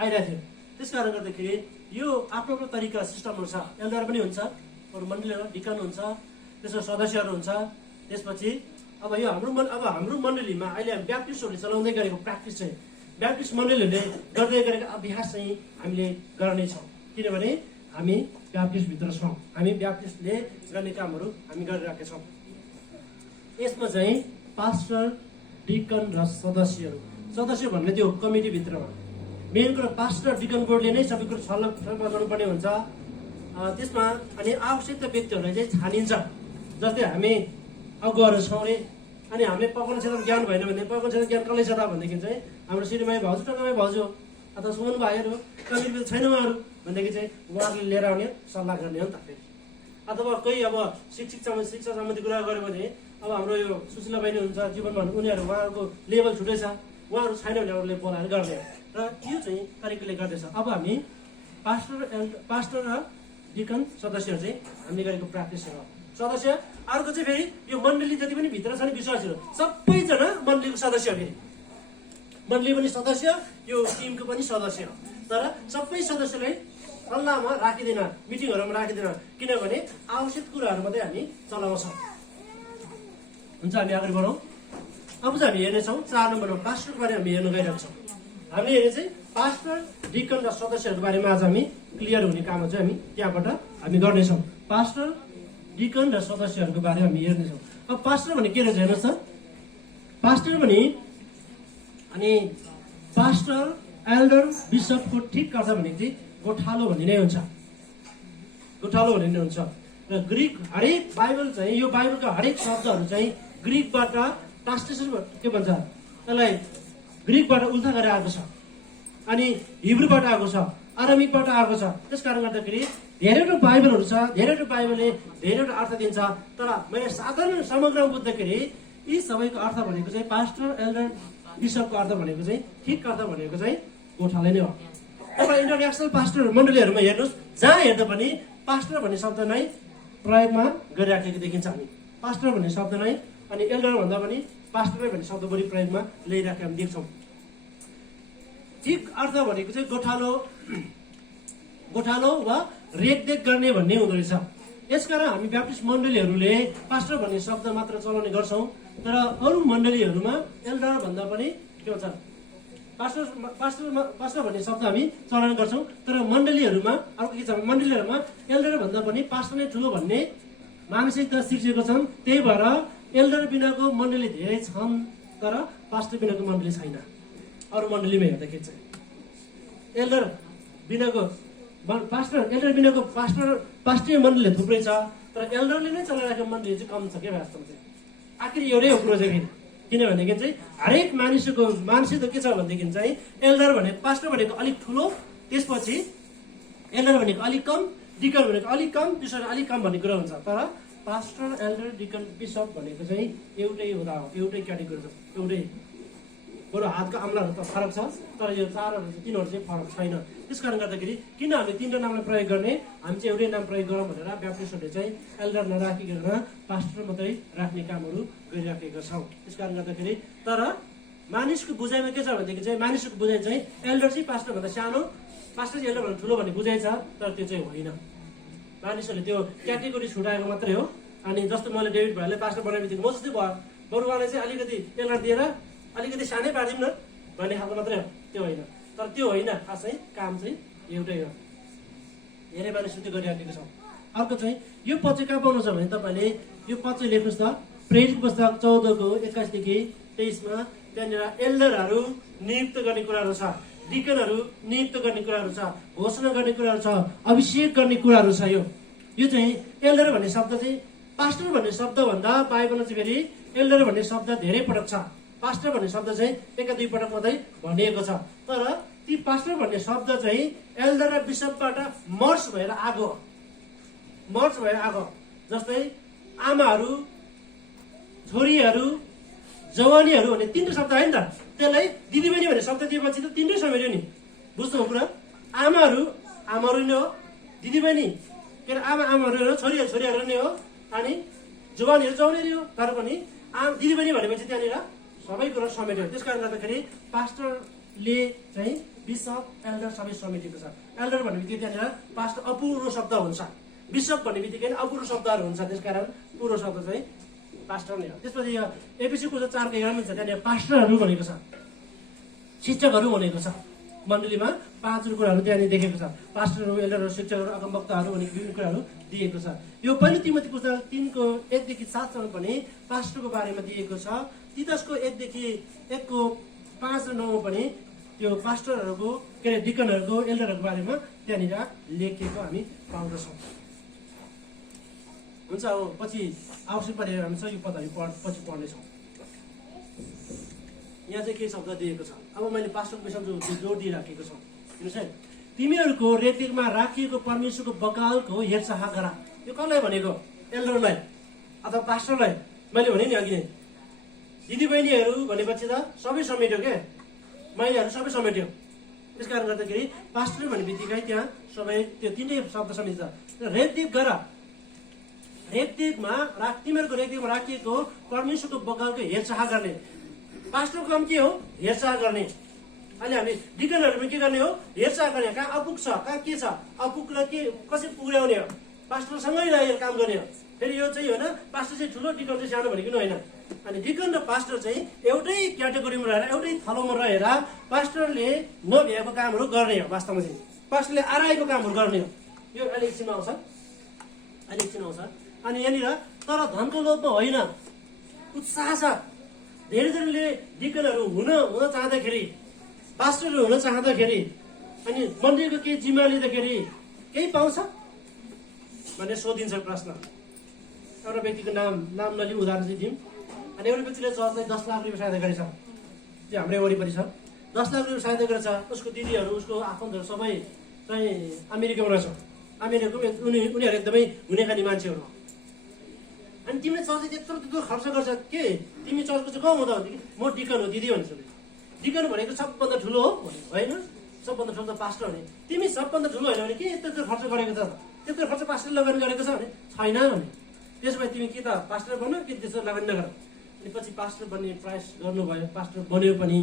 आइरहेको थियो। त्यस कारणले गर्दाखेरि यो आफ्नो आफ्नो तरिका सिस्टमहरू छ। एल्डर पनि हुन्छ, अरू मण्डलीहरू डिकन हुन्छ, त्यसको सदस्यहरू हुन्छ। त्यसपछि अब यो हाम्रो मण्डलीमा अहिले हामी ब्याप्टिस्टहरूले चलाउँदै गरेको प्र्याक्टिस चाहिँ, ब्याप्टिस्ट मण्डलीहरूले गर्दै गरेको अभ्यास चाहिँ हामीले गर्नेछौँ। किनभने हामी ब्याप्टिस्टभित्र छौँ, हामी ब्याप्टिस्टले गर्ने कामहरू हामी गरिरहेका छौँ। यसमा चाहिँ पास्टर, डिकन र सदस्य भन्ने त्यो कमिटीभित्रमा मेन कुरा पास्टर डिकन बोर्डले नै सबै कुरो छलफल गर्नुपर्ने हुन्छ। त्यसमा अनि आवश्यक व्यक्तिहरूलाई चाहिँ छानिन्छ। जस्तै हामी अगुवाहरू छौँ अरे, अनि हामीले पकाउने क्षेत्रमा ज्ञान भएन भने पकाउने क्षेत्रमा ज्ञान कसले छ त भनेदेखि चाहिँ हाम्रो श्रीमाई भाउजू, टक्कामाई भाउजू अथवा सुमन भाइहरू, कमिटीमा छैन उहाँहरू भनेदेखि चाहिँ उहाँहरूले लिएर आउने सल्लाह गर्ने हो नि त फेरि। अथवा कोही अब शिक्षा सम्बन्धी कुरा गऱ्यो भने अब हाम्रो यो सुशीला बहिनी हुन्छ, जीवनमा उनीहरू उहाँहरूको लेभल छुट्टै छ, उहाँहरू छैन भने अरूले बोलाएर गर्ने, र यो चाहिँ तरिकाले गर्दैछ। अब हामी पास्टर र डिकन सदस्यहरू चाहिँ हामीले गरेको प्र्याक्टिस हो। सदस्य अर्को चाहिँ फेरि यो मण्डली जति पनि भित्र छ नि विश्वासीहरू सबैजना मण्डलीको सदस्य हो। फेरि मण्डली पनि सदस्य, यो टिमको पनि सदस्य हो। तर सबै सदस्यलाई सल्लाहमा राखिँदैन, मिटिङहरूमा राखिँदैन, किनभने आवश्यक कुराहरू मात्रै हामी चलाउँछौँ। हुन्छ, हामी अगाडि बढौँ। अब चाहिँ हामी हेर्नेछौँ 4 नम्बरमा पास्टरको बारेमा हामी हेर्न गइरहेको छौँ। हामीले हेर्ने चाहिँ पास्टर, डिकन र सदस्यहरूको बारेमा आज हामी क्लियर हुने काम चाहिँ हामी त्यहाँबाट हामी गर्नेछौँ। पास्टर, डिकन र सदस्यहरूको बारेमा हामी हेर्नेछौँ। अब पास्टर भने के रहेछ हेर्नुहोस् त। पास्टर भने अनि पास्टर, एल्डर, बिसपको ठिक अर्थ भनेको चाहिँ गोठालो भन्ने नै हुन्छ, गोठालो भन्ने नै हुन्छ। र ग्रिक हरेक बाइबल चाहिँ, यो बाइबलका हरेक शब्दहरू चाहिँ ग्रिकबाट ट्रान्सलेसन के भन्छ त्यसलाई, ग्रिकबाट उल्था गरेर आएको छ, अनि हिब्रूबाट आएको छ, अरामिकबाट आएको छ। त्यस कारणले गर्दाखेरि धेरैवटा बाइबलहरू छ, धेरैवटा बाइबलले धेरैवटा अर्थ दिन्छ। तर मैले साधारण समग्रमा बुझ्दाखेरि यी सबैको अर्थ भनेको चाहिँ पास्टर, एल्डर, बिसपको अर्थ भनेको चाहिँ ठिक अर्थ भनेको चाहिँ गोठाले नै हो। तपाईँ इन्टरनेसनल पास्टर मण्डलीहरूमा हेर्नुहोस्, जहाँ हेर्दा पनि पास्टर भन्ने शब्द नै प्रयोगमा गरिराखेको देखिन्छ। हामी पास्टर भन्ने शब्द नै, अनि एल्डर भन्दा पनि पास्टरै भन्ने शब्द बढी प्रयोगमा ल्याइराखेको हामी देख्छौँ। ठिक अर्थ भनेको चाहिँ गोठालो वा रेखदेख गर्ने भन्ने हुँदो रहेछ। यसकारण हामी ब्याप्टिस्ट मण्डलीहरूले पास्टर भन्ने शब्द मात्र चलाउने गर्छौँ। तर अरू मण्डलीहरूमा एल्डर भन्दा पनि के भन्छ पास्टर भन्ने शब्द हामी चलाउने गर्छौँ। तर मण्डलीहरूमा अर्को के छ, मण्डलीहरूमा एल्डर भन्दा पनि पास्टर नै ठुलो भन्ने मानसिकता सिर्जिएको छन्। त्यही भएर एल्डर बिनाको मण्डली धेरै छन्, तर पास्टर बिनाको मण्डली छैन। अरू मण्डलीमा हेर्दाखेरि चाहिँ एल्डर बिनाको एल्डर बिनाको पास्टरीय मण्डली थुप्रै छ, तर एल्डरले नै चलाइरहेको मण्डली चाहिँ कम छ क्या वास्तवमा चाहिँ। आखिर एउटै हो कुरो चाहिँ, किनभनेदेखि चाहिँ हरेक मानिसको मानसिकता के छ भनेदेखि चाहिँ एल्डर भनेको पास्टर भनेको अलिक ठुलो, त्यसपछि एल्डर भनेको अलिक कम, डिकन भनेको अलिक कम, बिसप अलिक कम भन्ने कुरा हुन्छ। तर पास्टर, एल्डर, डिकन, बिसप भनेको चाहिँ एउटै हुँदा हो, एउटै क्याटेगोरी छ, एउटै। बरु हातको अमलाहरू त फरक छ, तर यो 3वटा चाहिँ फरक छैन। त्यस कारणले गर्दाखेरि किन हामीले 3वटा नामलाई प्रयोग गर्ने, हामी चाहिँ एउटै नाम प्रयोग गरौँ भनेर ब्याप्टिस्टहरूले चाहिँ एल्डर नराखिकन पास्टर मात्रै राख्ने कामहरू गरिराखेका छौँ। त्यस कारणले गर्दाखेरि तर मानिसको बुझाइमा के छ भनेदेखि चाहिँ मानिसको बुझाइ चाहिँ एल्डर चाहिँ पास्टरभन्दा सानो, पास्टर चाहिँ एल्डरभन्दा ठुलो भन्ने बुझाइ छ, तर त्यो चाहिँ होइन। मानिसहरूले त्यो क्याटेगोरी छुटाएको मात्रै हो। अनि जस्तो मैले डेभिड भाइले पास्टर बनाउने बित्तिकै म जस्तै भयो, बरु उहाँलाई चाहिँ अलिकति यसलाई दिएर अलिकति सानै पारिदिउँ न भन्ने खालको मात्रै हो, त्यो होइन। तर त्यो होइन, खासै काम चाहिँ एउटै हो। धेरै मानिस त्यो गरिराखेको छौँ। अर्को चाहिँ यो पद चाहिँ कहाँ पाउनु छ भने तपाईँले यो पद चाहिँ लेख्नुहोस् त, प्रेरित पुस्तक 14को 21देखि 23मा त्यहाँनिर एल्डरहरू नियुक्त गर्ने कुराहरू छ, डिकनहरू नियुक्त गर्ने कुराहरू छ, घोषणा गर्ने कुराहरू छ, अभिषेक गर्ने कुराहरू छ। यो चाहिँ एल्डर भन्ने शब्द चाहिँ पास्टर भन्ने शब्दभन्दा बाइबलमा चाहिँ फेरि एल्डर भन्ने शब्द धेरै पटक छ। पास्टर भन्ने शब्द चाहिँ एका दुई पटक मात्रै भनिएको छ। तर ती पास्टर भन्ने शब्द चाहिँ एल्डर र बिसपबाट मर्ज भएर आएको, मर्ज भएर आएको। जस्तै आमाहरू, छोरीहरू, जवानीहरू भन्ने तिनवटा शब्द होइन त, त्यसलाई दिदीबहिनी भन्ने शब्द दिएपछि त तिनटै समेट्यो नि। बुझ्नु कुरा, आमाहरू नै हो, दिदीबहिनी के अरे आमाहरू हो, छोरीहरू नै हो, अनि जवानीहरू जवानीहरू हो। तर पनि दिदीबहिनी भनेपछि त्यहाँनिर सबै कुरा समेट्यो। त्यस कारणले गर्दाखेरि पास्टरले चाहिँ बिसप एल्डर सबै समेटेको छ। एल्डर भन्ने बित्तिकै त्यहाँनिर पास्टर अपूर्ण शब्द हुन्छ, बिसप भन्ने बित्तिकै अपूर्ण शब्दहरू हुन्छ। त्यसकारण पूर्ण शब्द चाहिँ पास्टर नै हो। त्यसपछि एफिसीको 4:11 छ, त्यहाँनिर पास्टरहरू भनेको छ, शिक्षकहरू भनेको छ। मण्डलीमा 5 कुराहरू त्यहाँनिर देखेको छ, पास्टरहरू, एल्डरहरू, शिक्षकहरू, अगमवक्ताहरू भन्ने विभिन्न कुराहरू दिएको छ। यो पहिलो तिमोथी पुस्तक 3को 1देखि 7सम्म पनि पास्टरको बारेमा दिएको छ। तितसको 1देखि 1को 5 र 9 पनि त्यो पास्टरहरूको के अरे डिकनहरूको, एल्डरहरूको बारेमा त्यहाँनिर लेखिएको हामी पाउँदछौँ। हुन्छ, अब पछि आवश्यक परेर हुन्छ यो पदहरू पछि पढ्नेछौँ। यहाँ चाहिँ केही शब्द दिएको छ। अब मैले पास्टरको विषयमा जोड दिइराखेको छु। हेर्नुहोस् है, तिमीहरूको रेखदेखमा राखिएको परमेश्वरको बगालको हेरचाह गर। यो कसलाई भनेको? एल्डरलाई अथवा पास्टरलाई। मैले भने नि अघि नै, दिदीबहिनीहरू भनेपछि त सबै समेट्यो के, महिलाहरू सबै समेट्यो। त्यस कारणले गर्दाखेरि पास्टर भन्ने बित्तिकै त्यहाँ सबै त्यो तिनटै शब्द समेट्छ। रेखदेख गर, तिमीहरूको रेखदेखमा राखिएको परमेश्वरको बगालको हेरचाह गर्ने। पास्टरको काम के हो? हेरचाह गर्ने। अहिले हामी डिकनहरूमा के गर्ने हो? हेरचाह गर्ने। कहाँ अपुग छ, कहाँ के छ, अपुगलाई के कसरी पुर्याउने हो, पास्टरसँगै लागेर काम गर्ने हो। फेरि यो चाहिँ होइन पास्टर चाहिँ ठुलो, डिकन चाहिँ सानो भनेको होइन। अनि डिकन र पास्टर चाहिँ एउटै क्याटेगोरीमा रहेर, एउटै थलोमा रहेर पास्टरले नभ्याएको कामहरू गर्ने हो। वास्तवमा चाहिँ पास्टरले आराएको कामहरू गर्ने हो। यो अहिले एकछिनमा आउँछ, अनि यहाँनिर तर धनको लोभमा होइन, उत्साह छ। धेरैजनाले डिकनहरू हुन चाहँदाखेरि, पास्टरहरू हुन चाहँदाखेरि, अनि मन्दिरको केही जिम्मा लिँदाखेरि केही पाउँछ भन्ने सोधिन्छ प्रश्न। एउटा व्यक्तिको नाम नलिउँ, उदाहरण चाहिँ दिउँ। अनि एउटा व्यक्तिले चर्चलाई 10 लाख रुपियाँ सहायता गरेछ, त्यो हाम्रै वरिपरि छ। 10 लाख रुपियाँ सहायता गरेछ। उसको दिदीहरू, उसको आफन्तहरू सबै चाहिँ अमेरिकामा रहेछ। अमेरिकाको उनीहरू एकदमै हुने खाने मान्छेहरू। अनि तिमीले चर्च त्यत्रो खर्च गर्छ के, तिमी चर्चको चाहिँ कहाँ हुँदा भनेदेखि म डिकन हो दिदी भन्छ। डिकन भनेको सबभन्दा ठुलो हो होइन, सबभन्दा ठुलो त पास्टर हो नि। तिमी सबभन्दा ठुलो होइन भने के त्यत्रो खर्च गरेको छ, त्यत्रो खर्च पास्टरले लगानी गरेको छ भने छैन भने त्यसो भए तिमी कि त पास्टर बन्नु कि त्यसो लगानी नगर। अनि पछि पास्टर बन्ने प्रयास गर्नुभयो, पास्टर बन्यो पनि।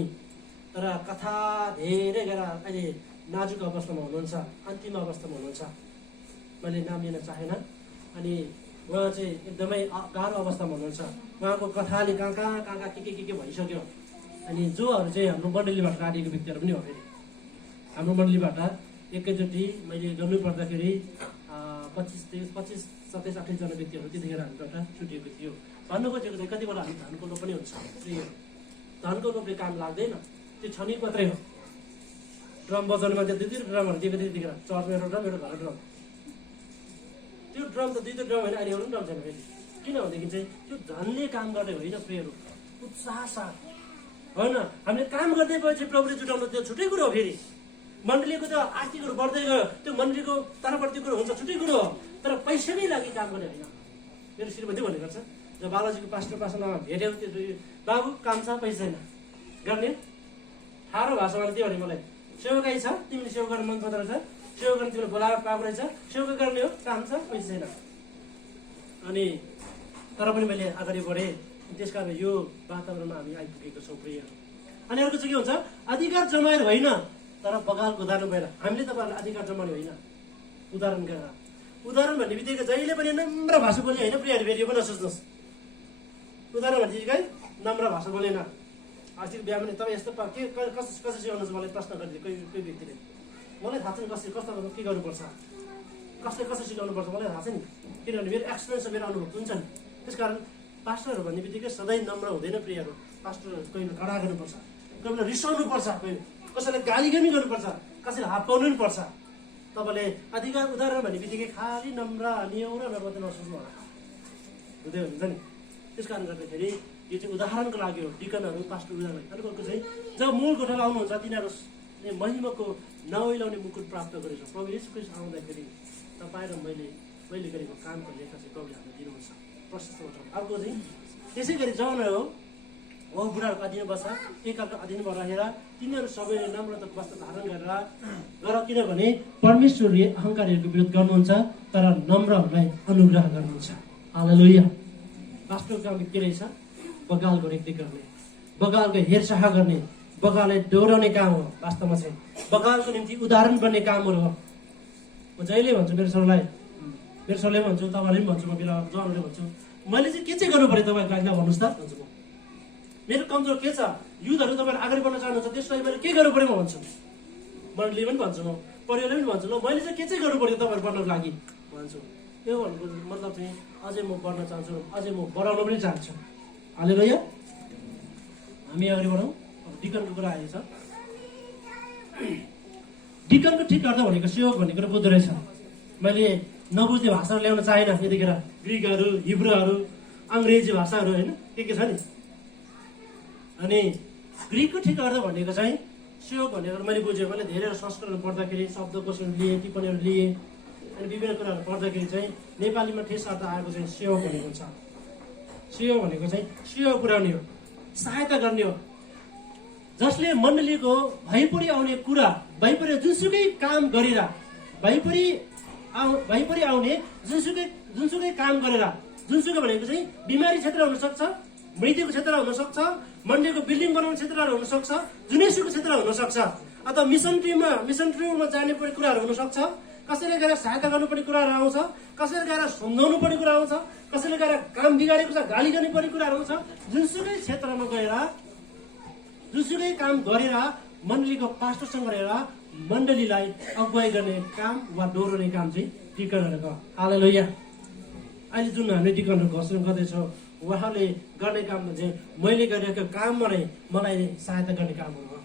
तर कथा धेरै गरेर अहिले नाजुक अवस्थामा हुनुहुन्छ, अन्तिम अवस्थामा हुनुहुन्छ। मैले नाम लिन चाहेन। अनि उहाँ चाहिँ एकदमै गाह्रो अवस्थामा हुनुहुन्छ। उहाँको कथाले कहाँ के भइसक्यो। अनि जोहरू चाहिँ हाम्रो मण्डलीबाट काटिएको व्यक्तिहरू पनि हो। फेरि हाम्रो मण्डलीबाट एकैचोटि मैले गर्नु पर्दाखेरि 25, 27, 28 जना व्यक्तिहरू त्यतिखेर हामीबाट छुटिएको थियो। भन्नु खोजेको चाहिँ कति बेला हामी धनको लोभ पनि हुन्छ। धनको लोभले काम लाग्दैन, त्यो क्षणिक मात्रै हो। ड्रम बजाउनुमा त्यो 2 ड्रमहरू दिएको थियो त्यतिखेर, चर्चमा एउटा ड्रम, एउटा घर ड्रम। त्यो ड्रम त 2 ड्रम होइन, अहिले एउटा ड्रम छैन। फेरि किनभनेदेखि चाहिँ त्यो धनले काम गर्ने होइन, प्रेयरहरू उत्साह छ होइन। हामीले काम गर्दै गएपछि प्रभुले जुटाउनु त्यो छुट्टै कुरो हो। फेरि मण्डलीको त आर्थिकहरू बढ्दै गयो, त्यो मण्डलीको तर्फबाट त्यो कुरो हुन्छ, छुट्टै कुरो हो। तर पैसाकै लागि काम गर्ने होइन। मेरो श्रीमती भन्ने गर्छ, जब बालाजीको पास्टरमा भेट्यो, त्यो बाबु काम छ, पैसा छैन, गर्ने ठाडो भाषामा दियो भने मलाई सेवकाई छ, तिमीले सेवा गर्न मन पर्दो रहेछ, सेवा गर्न तिमीले बोलाएर पाएको रहेछ, सेवा गर्ने हो, काम छ, पैसा छैन। अनि तर पनि मैले अगाडि बढेँ। त्यस कारण यो वातावरणमा हामी आइपुगेको छौँ प्रियहरू। अनि अर्को चाहिँ के हुन्छ? अधिकार जमाएर होइन, तर बगाल उदाहरण भएर हामीले तपाईँहरूलाई अधिकार जमाउने होइन, उदाहरण गरेर उदाहरण भन्ने बित्तिकै जहिले पनि नम्र भाषा बोल्ने होइन प्रियहरू फेरि यो पनि नसोच्नुहोस्। उदाहरण भन्ने बित्तिकै नम्र भाषा बोलेन। अस्तिको बिहा पनि तपाईँ यस्तो के कसरी सिकाउनुहुन्छ मलाई प्रश्न गरिदियो कोही व्यक्तिले। मलाई थाहा छैन कसरी कस्तो के गर्नुपर्छ, कसरी सिकाउनु पर्छ मलाई थाहा छैन, किनभने मेरो एक्सपिरियन्स मेरो अनुभव हुन्छ नि। त्यसकारण पास्टरहरू भन्ने बित्तिकै सधैँ नम्र हुँदैन प्रियहरू। पास्टर कोही बेला कडा गर्नुपर्छ, कोही बेला रिसाउनु पर्छ, कोही कसैलाई गाली पनि गर्नुपर्छ, कसैलाई हात पाउनु पनि पर्छ। तपाईँले अधिकार उदाहरण भन्ने बित्तिकै खालि नम्र नियौरा नर्मते नसोच्नु होला, हुँदै हुन्छ नि। त्यस कारण गर्दाखेरि यो चाहिँ उदाहरणको लागि हो, डिकनहरू पास्टर उदाहरण। अर्को चाहिँ जब मूल गोठाला आउनुहुन्छ तिनीहरूले महिमाको नवैलाउने मुकुट प्राप्त गरेछ। प्रभु यीशु ख्रीष्ट आउँदाखेरि तपाईँ र मैले गरेको कामको लेखा चाहिँ प्रभुले हामीलाई दिनुहुन्छ, प्रशस्त हुन्छ। अर्को चाहिँ त्यसै गरी जवानहरू हो बुढाहरूको अधीन बस्छ, एकअर्को अधीनमा रहेर तिनीहरू सबैले नम्रताको वस्त्र धारण गरेर किनभने परमेश्वरले अहङ्कारीहरूको विरोध गर्नुहुन्छ तर नम्रहरूलाई अनुग्रह गर्नुहुन्छ। हालेलुया। वास्तवको काम के रहेछ? बगालको रेखदेख गर्ने, बगालको हेरचाह गर्ने, बगाललाई डोराउने काम हो। वास्तवमा चाहिँ बगालको निम्ति उदाहरण बन्ने कामहरू हो। म जहिले भन्छु मेरो सरलाई भन्छु, तपाईँहरूले पनि भन्छु, म बेला जवानहरूले भन्छु, मैले चाहिँ के चाहिँ गर्नु पऱ्यो तपाईँको लागि भन्नुहोस् त भन्छु। म मेरो कमजोर के छ, युद्धहरू तपाईँले अगाडि बढ्न चाहनुहुन्छ त्यसलाई मैले के गर्नु पऱ्यो म भन्छु। मण्डली पनि भन्छु, म परिवारले पनि भन्छु, ल मैले चाहिँ के चाहिँ गर्नु पऱ्यो तपाईँहरू बढ्नको लागि भन्छु। त्यो भन्नुको मतलब चाहिँ अझै म बढ्न चाहन्छु, अझै म बढाउन पनि चाहन्छु। हालेलुया। हामी अगाडि बढौँ। अब डिकनको कुरा आएछ। डिकनको ठिक अर्थ भनेको सेवक भन्ने कुरा बुझ्दो रहेछ। मैले नबुझ्ने भाषाहरू ल्याउन चाहेन यतिखेर, ग्रिकहरू, हिब्रूहरू, अङ्ग्रेजी भाषाहरू होइन के छ नि। अनि ग्रिकको ठिक अर्थ भनेको चाहिँ सेवक भनेको मैले बुझेँ। मैले धेरै संस्करणहरू पढ्दाखेरि शब्दकोशहरू लिए, टिप्पणीहरू लिए, अनि विभिन्न कुराहरू पढ्दाखेरि चाहिँ नेपालीमा ठेस अर्थ आएको चाहिँ सेवक भनेको हुन्छ। सेवा भनेको चाहिँ सेवा पुर्याउने हो, सहायता गर्ने हो, जसले मण्डलीको भइपरि आउने कुरा, भइपरि जुनसुकै काम गरेर, भइपरि आउने जुनसुकै काम गरेर, जुनसुकै भनेको चाहिँ बिमारी क्षेत्र हुनसक्छ, मृत्युको क्षेत्र हुनसक्छ, मण्डलीको बिल्डिङ बनाउने क्षेत्रहरू हुनसक्छ, जुनैसुकै क्षेत्र हुनसक्छ, अथवा मिसन ट्रिपमा जाने पर्ने कुराहरू हुनसक्छ, कसैले गएर सहायता गर्नुपर्ने कुराहरू आउँछ, कसैले गएर सम्झाउनु पर्ने कुरा आउँछ, कसैले गएर काम बिगारेको छ गाली गर्ने पर्ने कुराहरू आउँछ। जुनसुकै क्षेत्रमा गएर जुनसुकै काम गरेर मण्डलीको पास्टरसँग गरेर मण्डलीलाई अगुवाई गर्ने काम वा डोराउने काम चाहिँ डिकनहरूको। हालेलुया। अहिले जुन हामीले डिकनहरूको घोषणा गर्दैछौँ उहाँले गर्ने काम चाहिँ मैले गरेको काममा नै मलाई सहायता गर्ने कामहरू हो।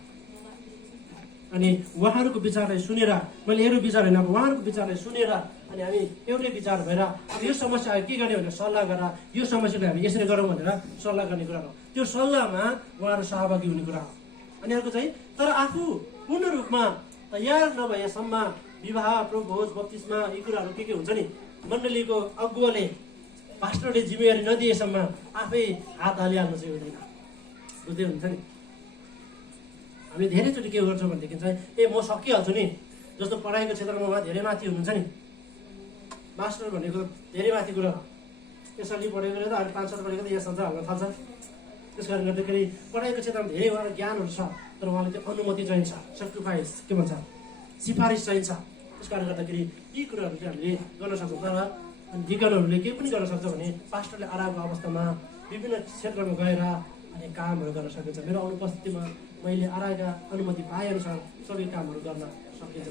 अनि उहाँहरूको विचारलाई सुनेर, मैले मेरो विचार होइन, अब उहाँहरूको विचारलाई सुनेर अनि हामी एउटै विचार भएर अब यो समस्या के गर्ने भनेर सल्लाह गरेर यो समस्यालाई हामी यसरी गरौँ भनेर सल्लाह गर्ने कुरा हो। त्यो सल्लाहमा उहाँहरू सहभागी हुने कुरा हो। अनि अर्को चाहिँ तर आफू पूर्ण रूपमा तयार नभएसम्म विवाह, प्रभोज, बत्तिसमा यी कुराहरू के हुन्छ नि, मण्डलीको अगुवाले पास्टरले जिम्मेवारी नदिएसम्म आफै हात हालिहाल्नु चाहिँ हुँदैन। बुझ्दै हुन्छ नि। हामीले धेरैचोटि के गर्छौँ भनेदेखि चाहिँ म सकिहाल्छु नि, जस्तो पढाइको क्षेत्रमा उहाँ धेरै माथि हुनुहुन्छ नि, मास्टर भनेको धेरै माथि कुरा हो। यसरी पढेको त अहिले 5 साल पढेको त यहाँ सन्चै हाल्न थाल्छ। त्यस कारणले गर्दाखेरि पढाइको क्षेत्रमा धेरै उहाँको ज्ञानहरू छ, तर उहाँले त्यो अनुमति चाहिन्छ, सेक्रिफाइस के भन्छ, सिफारिस चाहिन्छ। त्यस कारणले गर्दाखेरि यी कुराहरू चाहिँ हामीले गर्न सक्छौँ। तर डिकनहरूले के पनि गर्न सक्छ भने पास्टरले आरामको अवस्थामा विभिन्न क्षेत्रमा गएर अनि कामहरू गर्न सकिन्छ। मेरो अनुपस्थितिमा मैले आराका अनुमति पाएअनुसार सबै कामहरू गर्न सकिन्छ।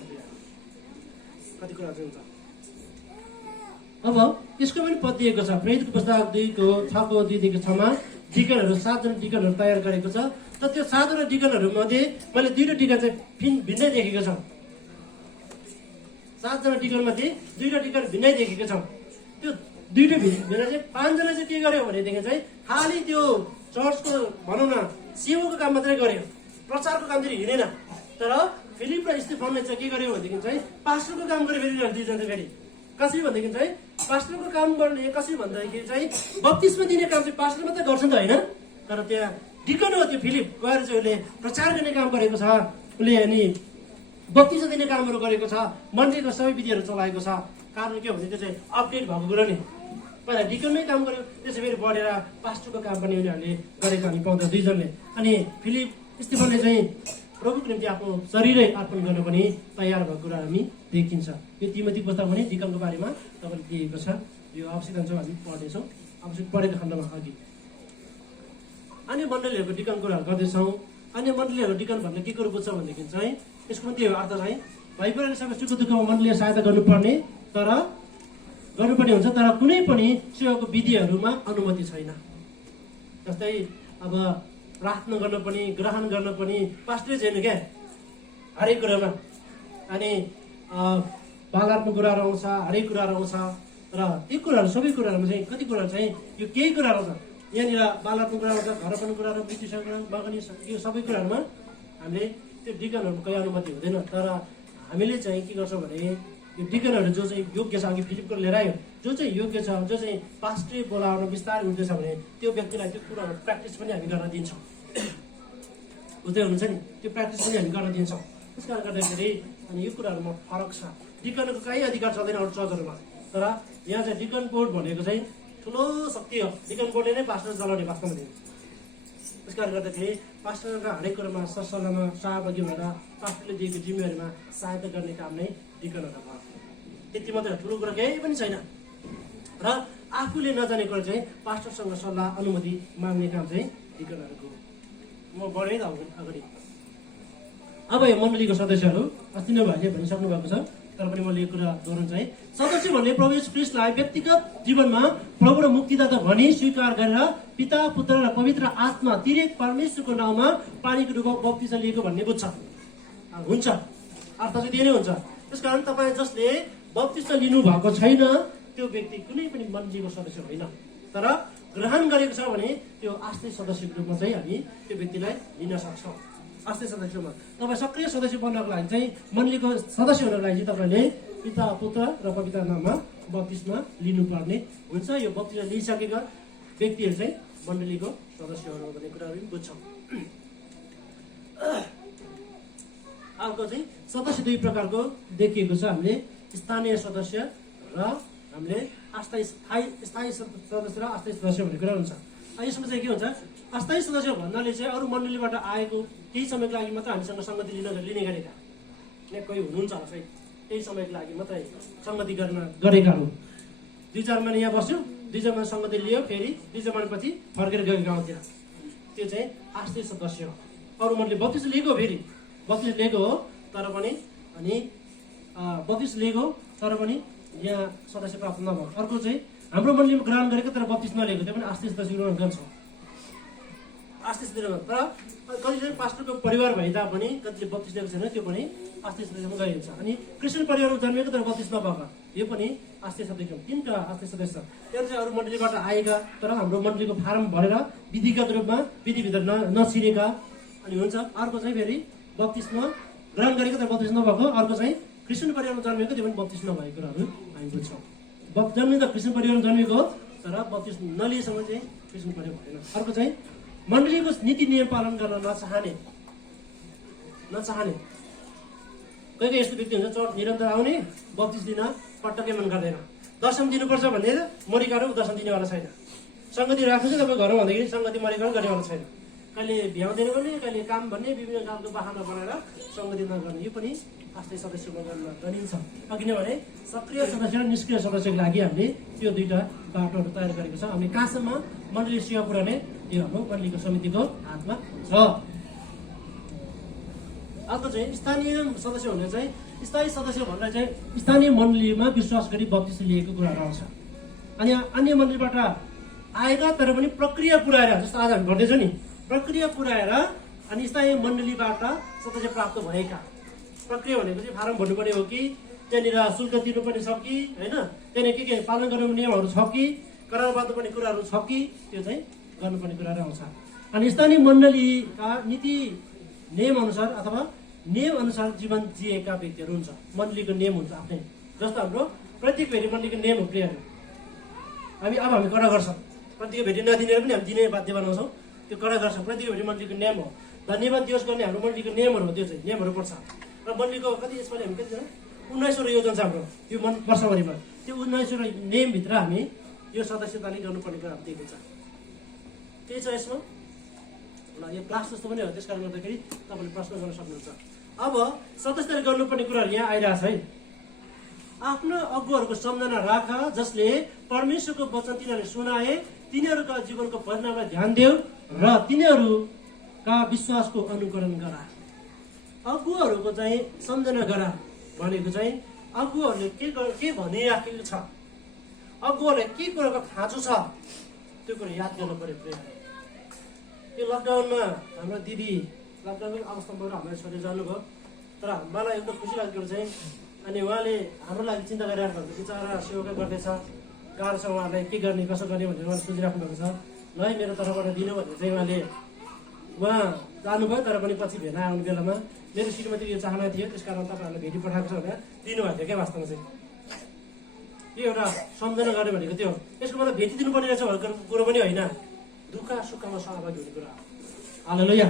कति कुरा चाहिँ हुन्छ। अब यसको पनि पद दिएको छ, प्रेरितको पुस्तक 2:6-2:6मा डिकनहरू 7 जना डिकनहरू तयार गरेको छ। तर त्यो 7 जना डिकनहरू मध्ये मैले 2टा डिकन चाहिँ भिन्नै देखेको छ। 7 जना डिकन मध्ये 2टा डिकन भिन्नै देखेको छ। त्यो 2टा भिन्न चाहिँ 5 जना चाहिँ के गर्यो भनेदेखि चाहिँ खालि त्यो चर्चको भनौँ न सेवाको काम मात्रै गर्यो, प्रचारको कामतिर हिँडेन। तर फिलिप र स्टेफनले चाहिँ के गर्यो भनेदेखि चाहिँ पास्टरको काम गर्यो। फेरि 2 जना चाहिँ फेरि कसरी भनेदेखि चाहिँ पास्टरको काम गर्ने कसरी भन्दाखेरि चाहिँ बत्तिसमा दिने काम चाहिँ पास्टर मात्रै गर्छ त होइन, तर त्यहाँ डिकन हो त्यो फिलिप गएर चाहिँ उसले प्रचार गर्ने काम गरेको छ, उसले अनि बत्तिस दिने कामहरू गरेको छ, मण्डलीको सबै विधिहरू चलाएको छ। कारण के भने त्यो चाहिँ अपडेट भएको कुरा नि, पहिला डिकनमै काम गर्यो, त्यसै फेरि बढेर पास्टरको काम पनि उनीहरूले गरेको हामी पाउँदा 2 जनाले। अनि फिलिप स्टेफनले चाहिँ प्रभुको निम्ति आफ्नो शरीरै अर्पण गर्न पनि तयार भएको कुरा हामी देखिन्छ। यो तिमोथीको पुस्तकमा पनि डिकनको बारेमा तपाईँले दिएको छ। यो आवश्यक हुन्छ हामी पढ्नेछौँ। आवश्यक पढेको खण्डमा अघि अन्य मण्डलीहरूको डिकन कुराहरू गर्दैछौँ। अन्य मण्डलीहरूको डिकन भन्ने के कुरो बुझ्छ भनेदेखि चाहिँ यसको पनि त्यो अर्थ चाहिँ भइपरेको सबै सुख दुःखमा मण्डलीले सहायता गर्नुपर्ने हुन्छ, तर कुनै पनि सेवाको विधिहरूमा अनुमति छैन। जस्तै अब प्रार्थना गर्न पनि, ग्रहण गर्न पनि पास्टरै छैन क्या हरेक कुरामा। अनि बालार्पण कुराहरू आउँछ, हरेक कुराहरू आउँछ। र ती कुराहरू सबै कुराहरूमा चाहिँ कति कुराहरू चाहिँ यो केही कुराहरू छ यहाँनिर बालार्पण कुरा आउँछ, घरपण कुराहरू, मृत्युसँग मगनी यो सबै कुराहरूमा हामीले त्यो डिकनहरूको कहीँ अनुमति हुँदैन। तर हामीले चाहिँ के गर्छौँ भने यो डिकनहरू जो चाहिँ योग्य छ, अघि फिलिपको लिएर आयो, जो चाहिँ योग्य छ, जो चाहिँ पास्टरै बोलाउन बिस्तारै उठ्दैछ भने त्यो व्यक्तिलाई त्यो कुराहरू प्र्याक्टिस पनि हामी गर्न दिन्छौँ। बुझ्दै हुनुहुन्छ नि, त्यो प्र्याक्टिस पनि हामी गर्न दिन्छौँ। त्यस कारणले गर्दाखेरि अनि यो कुराहरूमा फरक छ। डिकनको कहीँ अधिकार छैन अरू चर्चहरूमा, तर यहाँ चाहिँ डिकन बोर्ड भनेको चाहिँ ठुलो शक्ति हो। डिकन बोर्डले नै पास्टर चलाउने वास्तवमा दिन्छ। त्यस कारणले गर्दाखेरि पास्टरका हरेक कुरामा सरसल्लाहमा सहभागी भएर पास्टरले दिएको जिम्मेवारीमा सहायता गर्ने काम नै डिकनहरू भयो। त्यति मात्रै ठुलो कुरा केही पनि छैन। र आफूले नजाने कुरा चाहिँ पास्टरसँग सल्लाह अनुमति माग्ने काम चाहिँ डिकनहरूको। म बढेँ त अगाडि। अब यो मण्डलीको सदस्यहरू अस्ति नै भाइले भनिसक्नु भएको छ, तर पनि मैले यो कुरा दोहोऱ्याउन चाहे। सदस्य भन्ने प्रभु येशू ख्रीष्टलाई व्यक्तिगत जीवनमा प्रभु र मुक्तिदाता भनी स्वीकार गरेर पिता, पुत्र र पवित्र आत्मा त्रिएक परमेश्वरको नाउँमा पानीको रूपमा बप्तिस्म लिएको भन्ने बुझ्छ हुन्छ। अर्थ चाहिँ त्यही नै हुन्छ। त्यसकारण तपाईँ जसले बप्तिस्म लिनु भएको छैन त्यो व्यक्ति कुनै पनि मण्डलीको सदस्य होइन। तर ग्रहण गरेको छ भने त्यो आस्थे सदस्यको रूपमा चाहिँ हामी त्यो व्यक्तिलाई लिन सक्छौँ। आस्थे सदस्यमा तपाईँ सक्रिय सदस्य बन्नको लागि चाहिँ मण्डलीको सदस्य हुनको लागि चाहिँ तपाईँले पिता, पुत्र र पवित्र नाममा बप्तिस्म लिनुपर्ने हुन्छ। यो बप्तिस्म लिइसकेका व्यक्तिहरू चाहिँ मण्डलीको सदस्यहरू भन्ने कुराहरू पनि बुझ्छौँ। अर्को चाहिँ सदस्य दुई प्रकारको देखिएको छ। हामीले स्थानीय सदस्य र हामीले स्थायी सदस्य र अस्थायी सदस्य भन्ने कुरा हुन्छ। यसमा चाहिँ के हुन्छ, अस्थायी सदस्य भन्नाले चाहिँ अरू मण्डलीबाट आएको केही समयको लागि मात्र हामीसँग सङ्गति लिने गरेका कोही हुनुहुन्छ होला सायद, केही समयको लागि मात्रै सङ्गति गरेकाहरू। 2-4 महिना यहाँ बस्यो, 2-4 महिना सङ्गति लियो, फेरि 2-4 महिनापछि फर्केर गयो गाउँतिर। त्यो चाहिँ अस्थायी सदस्य हो। अरू मण्डली बत्तिस लिएको फेरि बत्तिस लिएको हो तर पनि अनि बत्तिस लिएको तर पनि यहाँ सदस्य प्राप्त नभयो। अर्को चाहिँ हाम्रो मण्डलीमा ग्रहण गरेको तर बत्तिस नलिएको, त्यो पनि अस्थायी सदस्य गर्छ। अस्थायी सदस्य तर कति चाहिँ पास्टरको परिवार भए तापनि कतिले बत्तिस लिएको छैन, त्यो पनि अस्थायी सदस्यमा गइन्छ। अनि क्रिस्चियन परिवारमा जन्मेको तर बत्तिस नभएको, यो पनि अस्थायी सदस्य। 3टा अस्थायी सदस्य। त्यहाँ चाहिँ अरू मण्डलीबाट आएका तर हाम्रो मण्डलीको फारम भरेर विधिगत रूपमा विधिभित्र नछिरेका अनि हुन्छ। अर्को चाहिँ फेरि बत्तिसमा ग्रहण गरेको तर बत्तिस नभएको, अर्को चाहिँ क्रिस्चियन परिवारमा जन्मेको त्यो पनि बत्तिस नभएको कुराहरू हामी बुझ्छौँ। जन्मिनु त क्रिस्चियन परिवारमा जन्मेको तर बत्तिस नलिएसम्म चाहिँ क्रिस्चियन परिवार भएन। अर्को चाहिँ मण्डलीको नीति नियम पालन गर्न नचाहने कहिले यस्तो व्यक्ति हुन्छ, चर्च निरन्तर आउने, बत्तिस दिन पटक्कै मन गर्दैन, दशम दिनुपर्छ भन्ने मरिकारो दशम दिनेवाला छैन। सङ्गति राख्नु चाहिँ तपाईँ घरमा भन्दाखेरि सङ्गति मरिकारो गर्नेवाला छैन। कहिले भ्याउँदैन भने, कहिले काम भन्ने विभिन्न खालको बाहना बनाएर सङ्गति नगर्ने, यो पनि अस्थायी सदस्यमा गनिन्छ। किनभने सक्रिय सदस्य र निष्क्रिय सदस्यको लागि हामीले त्यो 2टा बाटोहरू तयार गरेको छ। हामी कहाँसम्म मण्डली सेवा पुर्याउने यो हाम्रो मण्डलीको समितिको हातमा छ। अर्को चाहिँ स्थानीय सदस्य भन्ने चाहिँ स्थायी सदस्य भन्दा चाहिँ स्थानीय मण्डलीमा विश्वास गरी बत्तिस लिएको कुराहरू आउँछ। अनि अन्य मण्डलीबाट आएका तर पनि प्रक्रिया पुऱ्याएर, जस्तो आज हामी गर्दैछौँ नि, प्रक्रिया पुऱ्याएर अनि स्थायी मण्डलीबाट सदस्य प्राप्त भएका। प्रक्रिया भनेको चाहिँ फारम भर्नुपर्ने हो कि, त्यहाँनिर शुल्क तिर्नुपर्ने छ कि होइन, त्यहाँनिर के पालन गर्नुपर्ने नियमहरू छ कि, करार बाँध्नुपर्ने कुराहरू छ कि, त्यो चाहिँ गर्नुपर्ने कुराहरू आउँछ। अनि स्थानीय मण्डलीका नीति नियम अनुसार अथवा नियम अनुसार जीवन जिएका व्यक्तिहरू हुन्छ। मण्डलीको नियम हुन्छ आफ्नै, जस्तो हाम्रो प्रत्येक भेटी मण्डलीको नियम हो। प्रियहरू हामी कडा गर्छौँ, प्रत्येक भेटी नदिनेर पनि हामी दिने बाध्य बनाउँछौँ, त्यो कडा गर्छौँ। प्रत्येक भेटी मण्डलीको नियम हो। धन्यवाद दिवस गर्ने हाम्रो मण्डलीको नियमहरू हो, त्यो चाहिँ नियमहरू पर्छ। र मण्डलीको कति यसपालि हामी कतिजना 1900 योजना छ हाम्रो यो वर्षभरिमा। त्यो 1900 नियमभित्र हामी यो सदस्यताले गर्नुपर्ने कुरा देखिन्छ। केही छ यसमा? ल ल यो क्लास जस्तो पनि हो, त्यस कारणले गर्दाखेरि तपाईँले प्रश्न गर्न सक्नुहुन्छ। अब सदस्यले गर्नुपर्ने कुराहरू यहाँ आइरहेछ है। आफ्नो अगुवाहरूको सम्झना राख, जसले परमेश्वरको वचन तिनीहरूले सुनाए, तिनीहरूका जीवनको परिणामलाई ध्यान देऊ र तिनीहरूका विश्वासको अनुकरण गर। अगुवाहरूको चाहिँ सम्झना गर भनेको चाहिँ अगुवाहरूले के भनिराखेको छ, अगुवाहरूलाई के कुराको खाँचो छ, त्यो कुरा याद गर्नु पर्यो। यो लकडाउनमा हाम्रो दिदी लकडाउनको अवस्थामा हाम्रो छोरी जानुभयो, तर मलाई एकदम खुसी लागेको चाहिँ अनि उहाँले हाम्रो लागि चिन्ता गरिरहेको हुन्छ। बिचरा सेवा गर्दैछ, गाह्रो छ उहाँलाई, के गर्ने कसो गर्ने भनेर उहाँले सोचिराख्नु भएको छ। ल है मेरो तर्फबाट दिनु भनेर चाहिँ उहाँ जानुभयो, तर पनि पछि भेला आउने बेलामा मेरो श्रीमतीको यो चाहना थियो, त्यस कारण तपाईँहरूलाई भेटी पठाएको छ भनेर दिनुभएको थियो क्या। वास्तवमा चाहिँ यो एउटा सम्झना गर्ने भनेको त्यो, यसको मतलब भेटी दिनुपर्ने रहेछ भनेको कुरो पनि होइन, दुःख सुखमा सहभागी हुने कुरा हो। हालेलुया।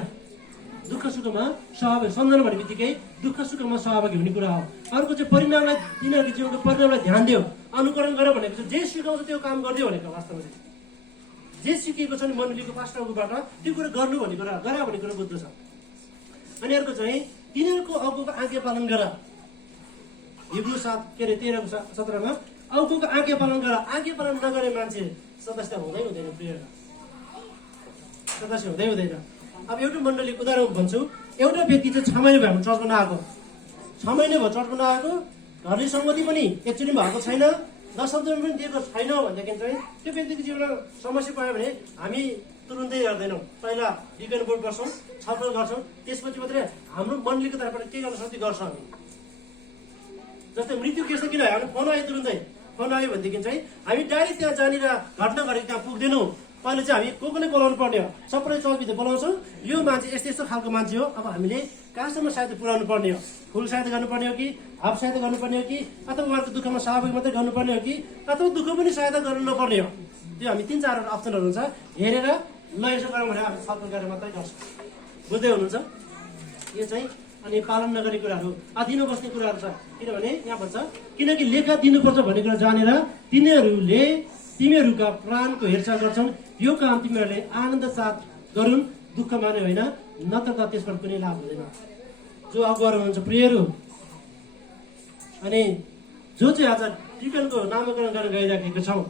दुःख सुखमा सहभागी, सम्झना भन्ने बित्तिकै दुःख सुखमा सहभागी हुने कुरा हो। अर्को चाहिँ परिणामलाई, तिनीहरूको जीवनको परिणामलाई ध्यान दियो, अनुकरण गर भनेको चाहिँ जे सिकाउँछ त्यो काम गरिदियो भनेको। वास्तवमा चाहिँ जे सिकेको छ नि मण्डलीको पास्टरकोबाट त्यो कुरा गर्नु भन्ने कुरा, गर भन्ने कुरा बुझ्दछ। अनि अर्को चाहिँ तिनीहरूको अगुवाको आज्ञा पालन गर। हिब्रू 13:17 अगुवाको आज्ञा पालन गर। आज्ञा पालन नगरे मान्छे सदस्य हुँदैन प्रिय, सदस्य हुँदैन। अब एउटा मण्डलीको उदाहरण भन्छु। एउटा व्यक्ति चाहिँ 6 महिना भयो हाम्रो चर्चमा नआएको, 6 महिना भयो चर्चमा नआएको, घरले सम्मति पनि एकचोटि भएको छैन, 10 शब्दमा पनि दिएको छैन भनेदेखि चाहिँ त्यो व्यक्तिको जीवनमा समस्या पायो भने हामी तुरुन्तै गर्दैनौँ। पहिला डिकन बोर्ड गर्छौँ, छलफल गर्छौँ, त्यसपछि मात्रै हाम्रो मण्डलीको तर्फबाट के गर्न सक्छ गर्छौँ हामी। जस्तै मृत्यु केस किन हामी फोन आयो, तुरुन्तै फोन आयो भनेदेखि चाहिँ हामी डाइरेक्ट त्यहाँ जहाँनिर घटना गरेको त्यहाँ पुग्दैनौँ। पहिले चाहिँ हामी को बोलाउनु पर्ने हो, सबै चौकभित्र बोलाउँछौँ, यो मान्छे यस्तो खालको मान्छे हो, अब हामीले कहाँसम्म सहायता पुर्याउनु पर्ने हो, फुल सहायता गर्नुपर्ने हो कि हाफ सहायता गर्नुपर्ने हो कि अथवा उहाँको दुःखमा सहभागी मात्रै गर्नुपर्ने हो कि अथवा दुःख पनि सहायता गर्नु नपर्ने हो। त्यो हामी 3-4 अप्सनहरू हुन्छ, हेरेर ल यसो गरौँ भनेर हामी छलफल गरेर मात्रै गर्छौँ। बुझ्दै हुनुहुन्छ? यो चाहिँ अनि पालन नगर्ने कुराहरू दिनु बस्ने कुराहरू छ। किनभने यहाँ भन्छ किनकि लेखा दिनुपर्छ भन्ने कुरा जानेर तिनीहरूले तिमीहरूका प्राणको हेरचाह गर्छन्, यो काम तिमीहरूले आनन्द साथ गरून्, दुःख माने होइन, नत्र त त्यसबाट कुनै लाभ हुँदैन। जो अगुवाहरू हुनुहुन्छ प्रियहरू, अनि जो चाहिँ आज डिकनको नामाकरण गरेर गइराखेको छौँ,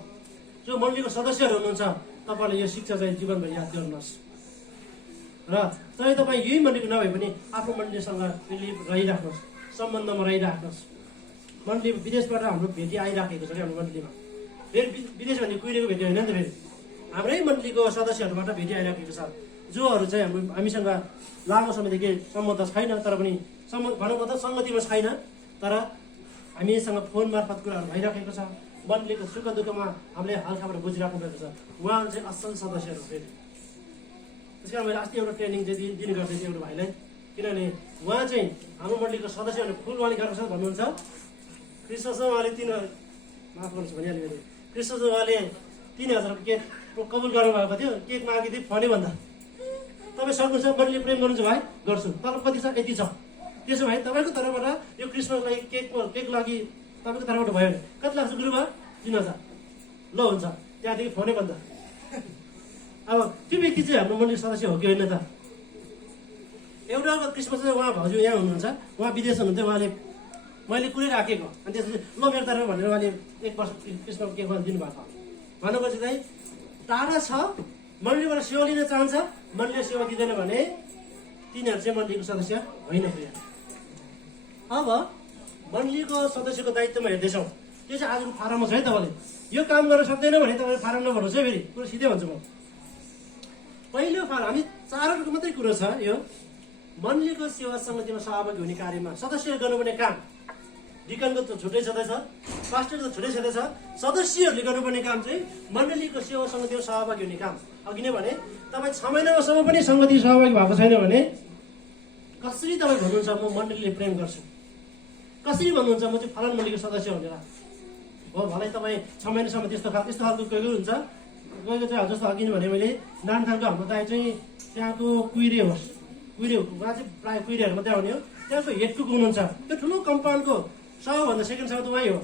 जो मण्डलीको सदस्यहरू हुनुहुन्छ, तपाईँले यो शिक्षा चाहिँ जीवनभर याद गर्नुहोस्। र चाहे तपाईँ यही मण्डलीको नभए पनि आफ्नो मण्डलीसँग रहिराख्नुहोस्, सम्बन्धमा रहिराख्नुहोस्। मण्डली विदेशबाट हाम्रो भेटी आइराखेको छ कि हाम्रो मण्डलीमा, फेरि विदेश भन्ने कुहिरेको भेटी होइन नि त, फेरि हाम्रै मण्डलीको सदस्यहरूबाट भेटी आइराखेको छ, जोहरू चाहिँ हामीसँग लामो समयदेखि सम्बन्ध छैन, तर पनि भनौँ मतलब सङ्गतिमा छैन, तर हामीसँग फोन मार्फत कुराहरू भइराखेको छ। मण्डलीको सुख दुःखमा हामीले हालखबर बुझिराख्नु भएको छ। उहाँहरू चाहिँ असल सदस्यहरू फेरि। त्यस कारण मैले अस्ति एउटा ट्रेनिङ चाहिँ दिने गर्थेँ एउटा भाइलाई, किनभने उहाँ चाहिँ हाम्रो मण्डलीको सदस्यहरू फुल उहाँले गरेको छ भन्नुहुन्छ। क्रिस्मसमा उहाँले माफ गर्नुहोस् भनिहाल्यो मैले, क्रिस्मसमा उहाँले 3000 केक कबुल गर्नुभएको थियो। केक मागेको थिएँ फोनै भन्दा, तपाईँ सक्नुहुन्छ मण्डली प्रेम गर्नुहुन्छ भाइ, गर्छु, तलब कति छ यति छ, त्यसो भए तपाईँको तर्फबाट यो क्रिसमसलाई केक लागि तपाईँको तर्फबाट भयो भने कति लाग्छ गुरुबा? 3000। ल हुन्छ, त्यहाँदेखि फोनै बन्द। अब त्यो व्यक्ति चाहिँ हाम्रो मण्डली सदस्य हो कि होइन त? एउटा क्रिसमस उहाँ भाउजू यहाँ हुनुहुन्छ, उहाँ विदेश हुनुहुन्थ्यो, उहाँले मैले कुरै राखेको, अनि त्यसपछि ल मेरो तर्फ भनेर उहाँले 1 वर्ष क्रिसमस केक दिनुभएको। भनेपछि चाहिँ टाढा छ, मण्डलीबाट सेवा लिन चाहन्छ, मण्डलीले सेवा दिँदैन भने तिनीहरू चाहिँ मण्डलीको सदस्य होइन। अब मण्डलीको सदस्यको दायित्वमा हेर्दैछौँ, त्यो चाहिँ आजको फारममा छ है। तपाईँले यो काम गर्न सक्दैन भने तपाईँले फारम नभर्नुहोस् है, फेरि कुरो सिधै भन्छु म। पहिलो फारम हामी 4वटाको मात्रै कुरो छ। यो मण्डलीको सेवा समितिमा सहभागी हुने कार्यमा सदस्यले गर्नुपर्ने काम, डिकनको त छुट्टै छँदैछ, पास्टरको त छुट्टै छँदैछ, सदस्यहरूले गर्नुपर्ने काम चाहिँ मण्डलीको सेवा समितिमा सहभागी हुने काम। अघि नै भने तपाईँ 6 महिनासम्म पनि सङ्गति सहभागी भएको छैन भने कसरी तपाईँ भन्नुहुन्छ म मण्डलीले प्रेम गर्छु, कसरी भन्नुहुन्छ म चाहिँ फलान मण्डलीको सदस्य भनेर? हो भलै तपाईँ 6 महिनासम्म त्यस्तो खालको कोही हुन्छ, कोहीको चाहिँ जस्तो अघि भने मैले नानथानको हाम्रो दाइ चाहिँ त्यहाँको कुहिरे होस्, उहाँ चाहिँ प्रायः कुहिरेहरू मात्रै आउने हो, त्यहाँको हेड कुक हुनुहुन्छ। त्यो ठुलो कम्पाउन्डको सबभन्दा सेकेन्ड साउथ उहाँ हो,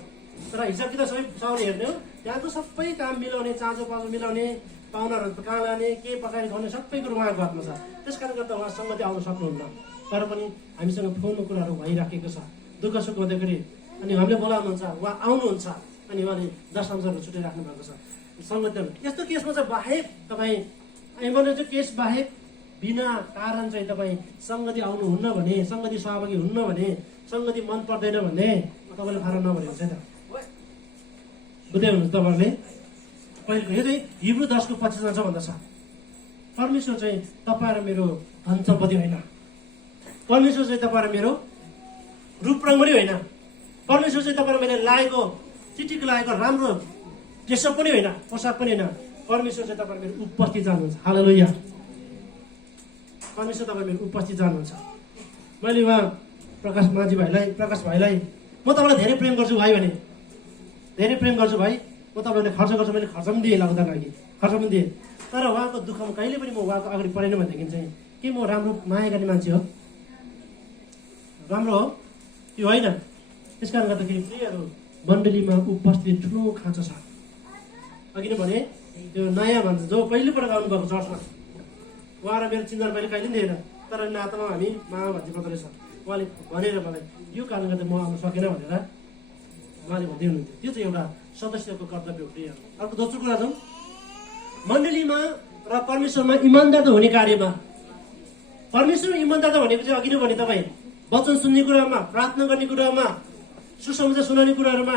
तर हिसाब किताब सबै साउले हेर्ने हो, त्यहाँको सबै काम मिलाउने, चाँजो पाँचो मिलाउने, पाहुनाहरू कहाँ लाने के पकाएर खुवाउने सबै कुरो उहाँको हातमा छ। त्यस कारणले गर्दा उहाँ सङ्गति आउन सक्नुहुन्न, तर पनि हामीसँग फोनको कुराहरू भइराखेको छ दुःख सुख हुँदाखेरि। अनि हामीले बोलाउनुहुन्छ, उहाँ आउनुहुन्छ, अनि उहाँले दशांशहरू छुट्याइराख्नु भएको छ सङ्गति। यस्तो केसमा चाहिँ बाहेक तपाईँ एमर्जेन्सी केस बाहेक बिना कारण चाहिँ तपाईँ सङ्गति आउनुहुन्न भने, सङ्गति सहभागी हुन्न भने, सङ्गति मन पर्दैन भने तपाईँले फारम नभरेको छ त। बुझ्दै हुनुहुन्छ तपाईँहरूले? पहिलो यो चाहिँ हिब्रू 10:25 भन्दछ, परमेश्वर चाहिँ तपाईँ र मेरो धन सम्पत्ति होइन, परमेश्वर चाहिँ तपाईँ र मेरो रूप रङ पनि होइन, परमेश्वर चाहिँ तपाईँ र मैले लागेको चिठीको लागेको राम्रो ड्रेसअप पनि होइन, पोसाक पनि होइन, परमेश्वर चाहिँ तपाईँ मेरो उपस्थित जानुहुन्छ। हालेलुया। परमेश्वर तपाईँ मेरो उपस्थित जानुहुन्छ। मैले उहाँ प्रकाश भाइलाई म तपाईँलाई धेरै प्रेम गर्छु भाइ भने, धेरै प्रेम गर्छु भाइ, म तपाईँले खर्च गर्छु, मैले खर्च पनि दिएँ, लाग्दा लागि खर्च पनि दिएँ, तर उहाँको दुःखमा कहिले पनि म उहाँको अगाडि परेन भनेदेखि चाहिँ के म राम्रो माया गर्ने मान्छे हो? राम्रो हो? त्यो होइन। त्यस कारण गर्दाखेरि प्रियहरू, मण्डलीमा उपस्थित ठुलो खाँचो छ। अघि नै भने त्यो नयाँ भन्छ जो पहिलोपटक आउनुभएको चर्चमा, उहाँ र मेरो चिन्जान मैले कहिले पनि थिएन, तर नातामा हामी मामा भन्ने पर्दो रहेछ। उहाँले भनेर मलाई यो कारणले गर्दा म आउन सकेन भनेर उहाँले भन्दै हुनुहुन्थ्यो। त्यो चाहिँ एउटा सदस्यको कर्तव्य हो प्रिय। अर्को दोस्रो कुरा छौँ, मण्डलीमा र परमेश्वरमा इमान्दार हुने कार्यमा। परमेश्वरमा इमान्दार भनेको चाहिँ अघि नै भने तपाईँ वचन सुन्ने कुरामा, प्रार्थना गर्ने कुरामा, सुसमाचार सुनाउने कुराहरूमा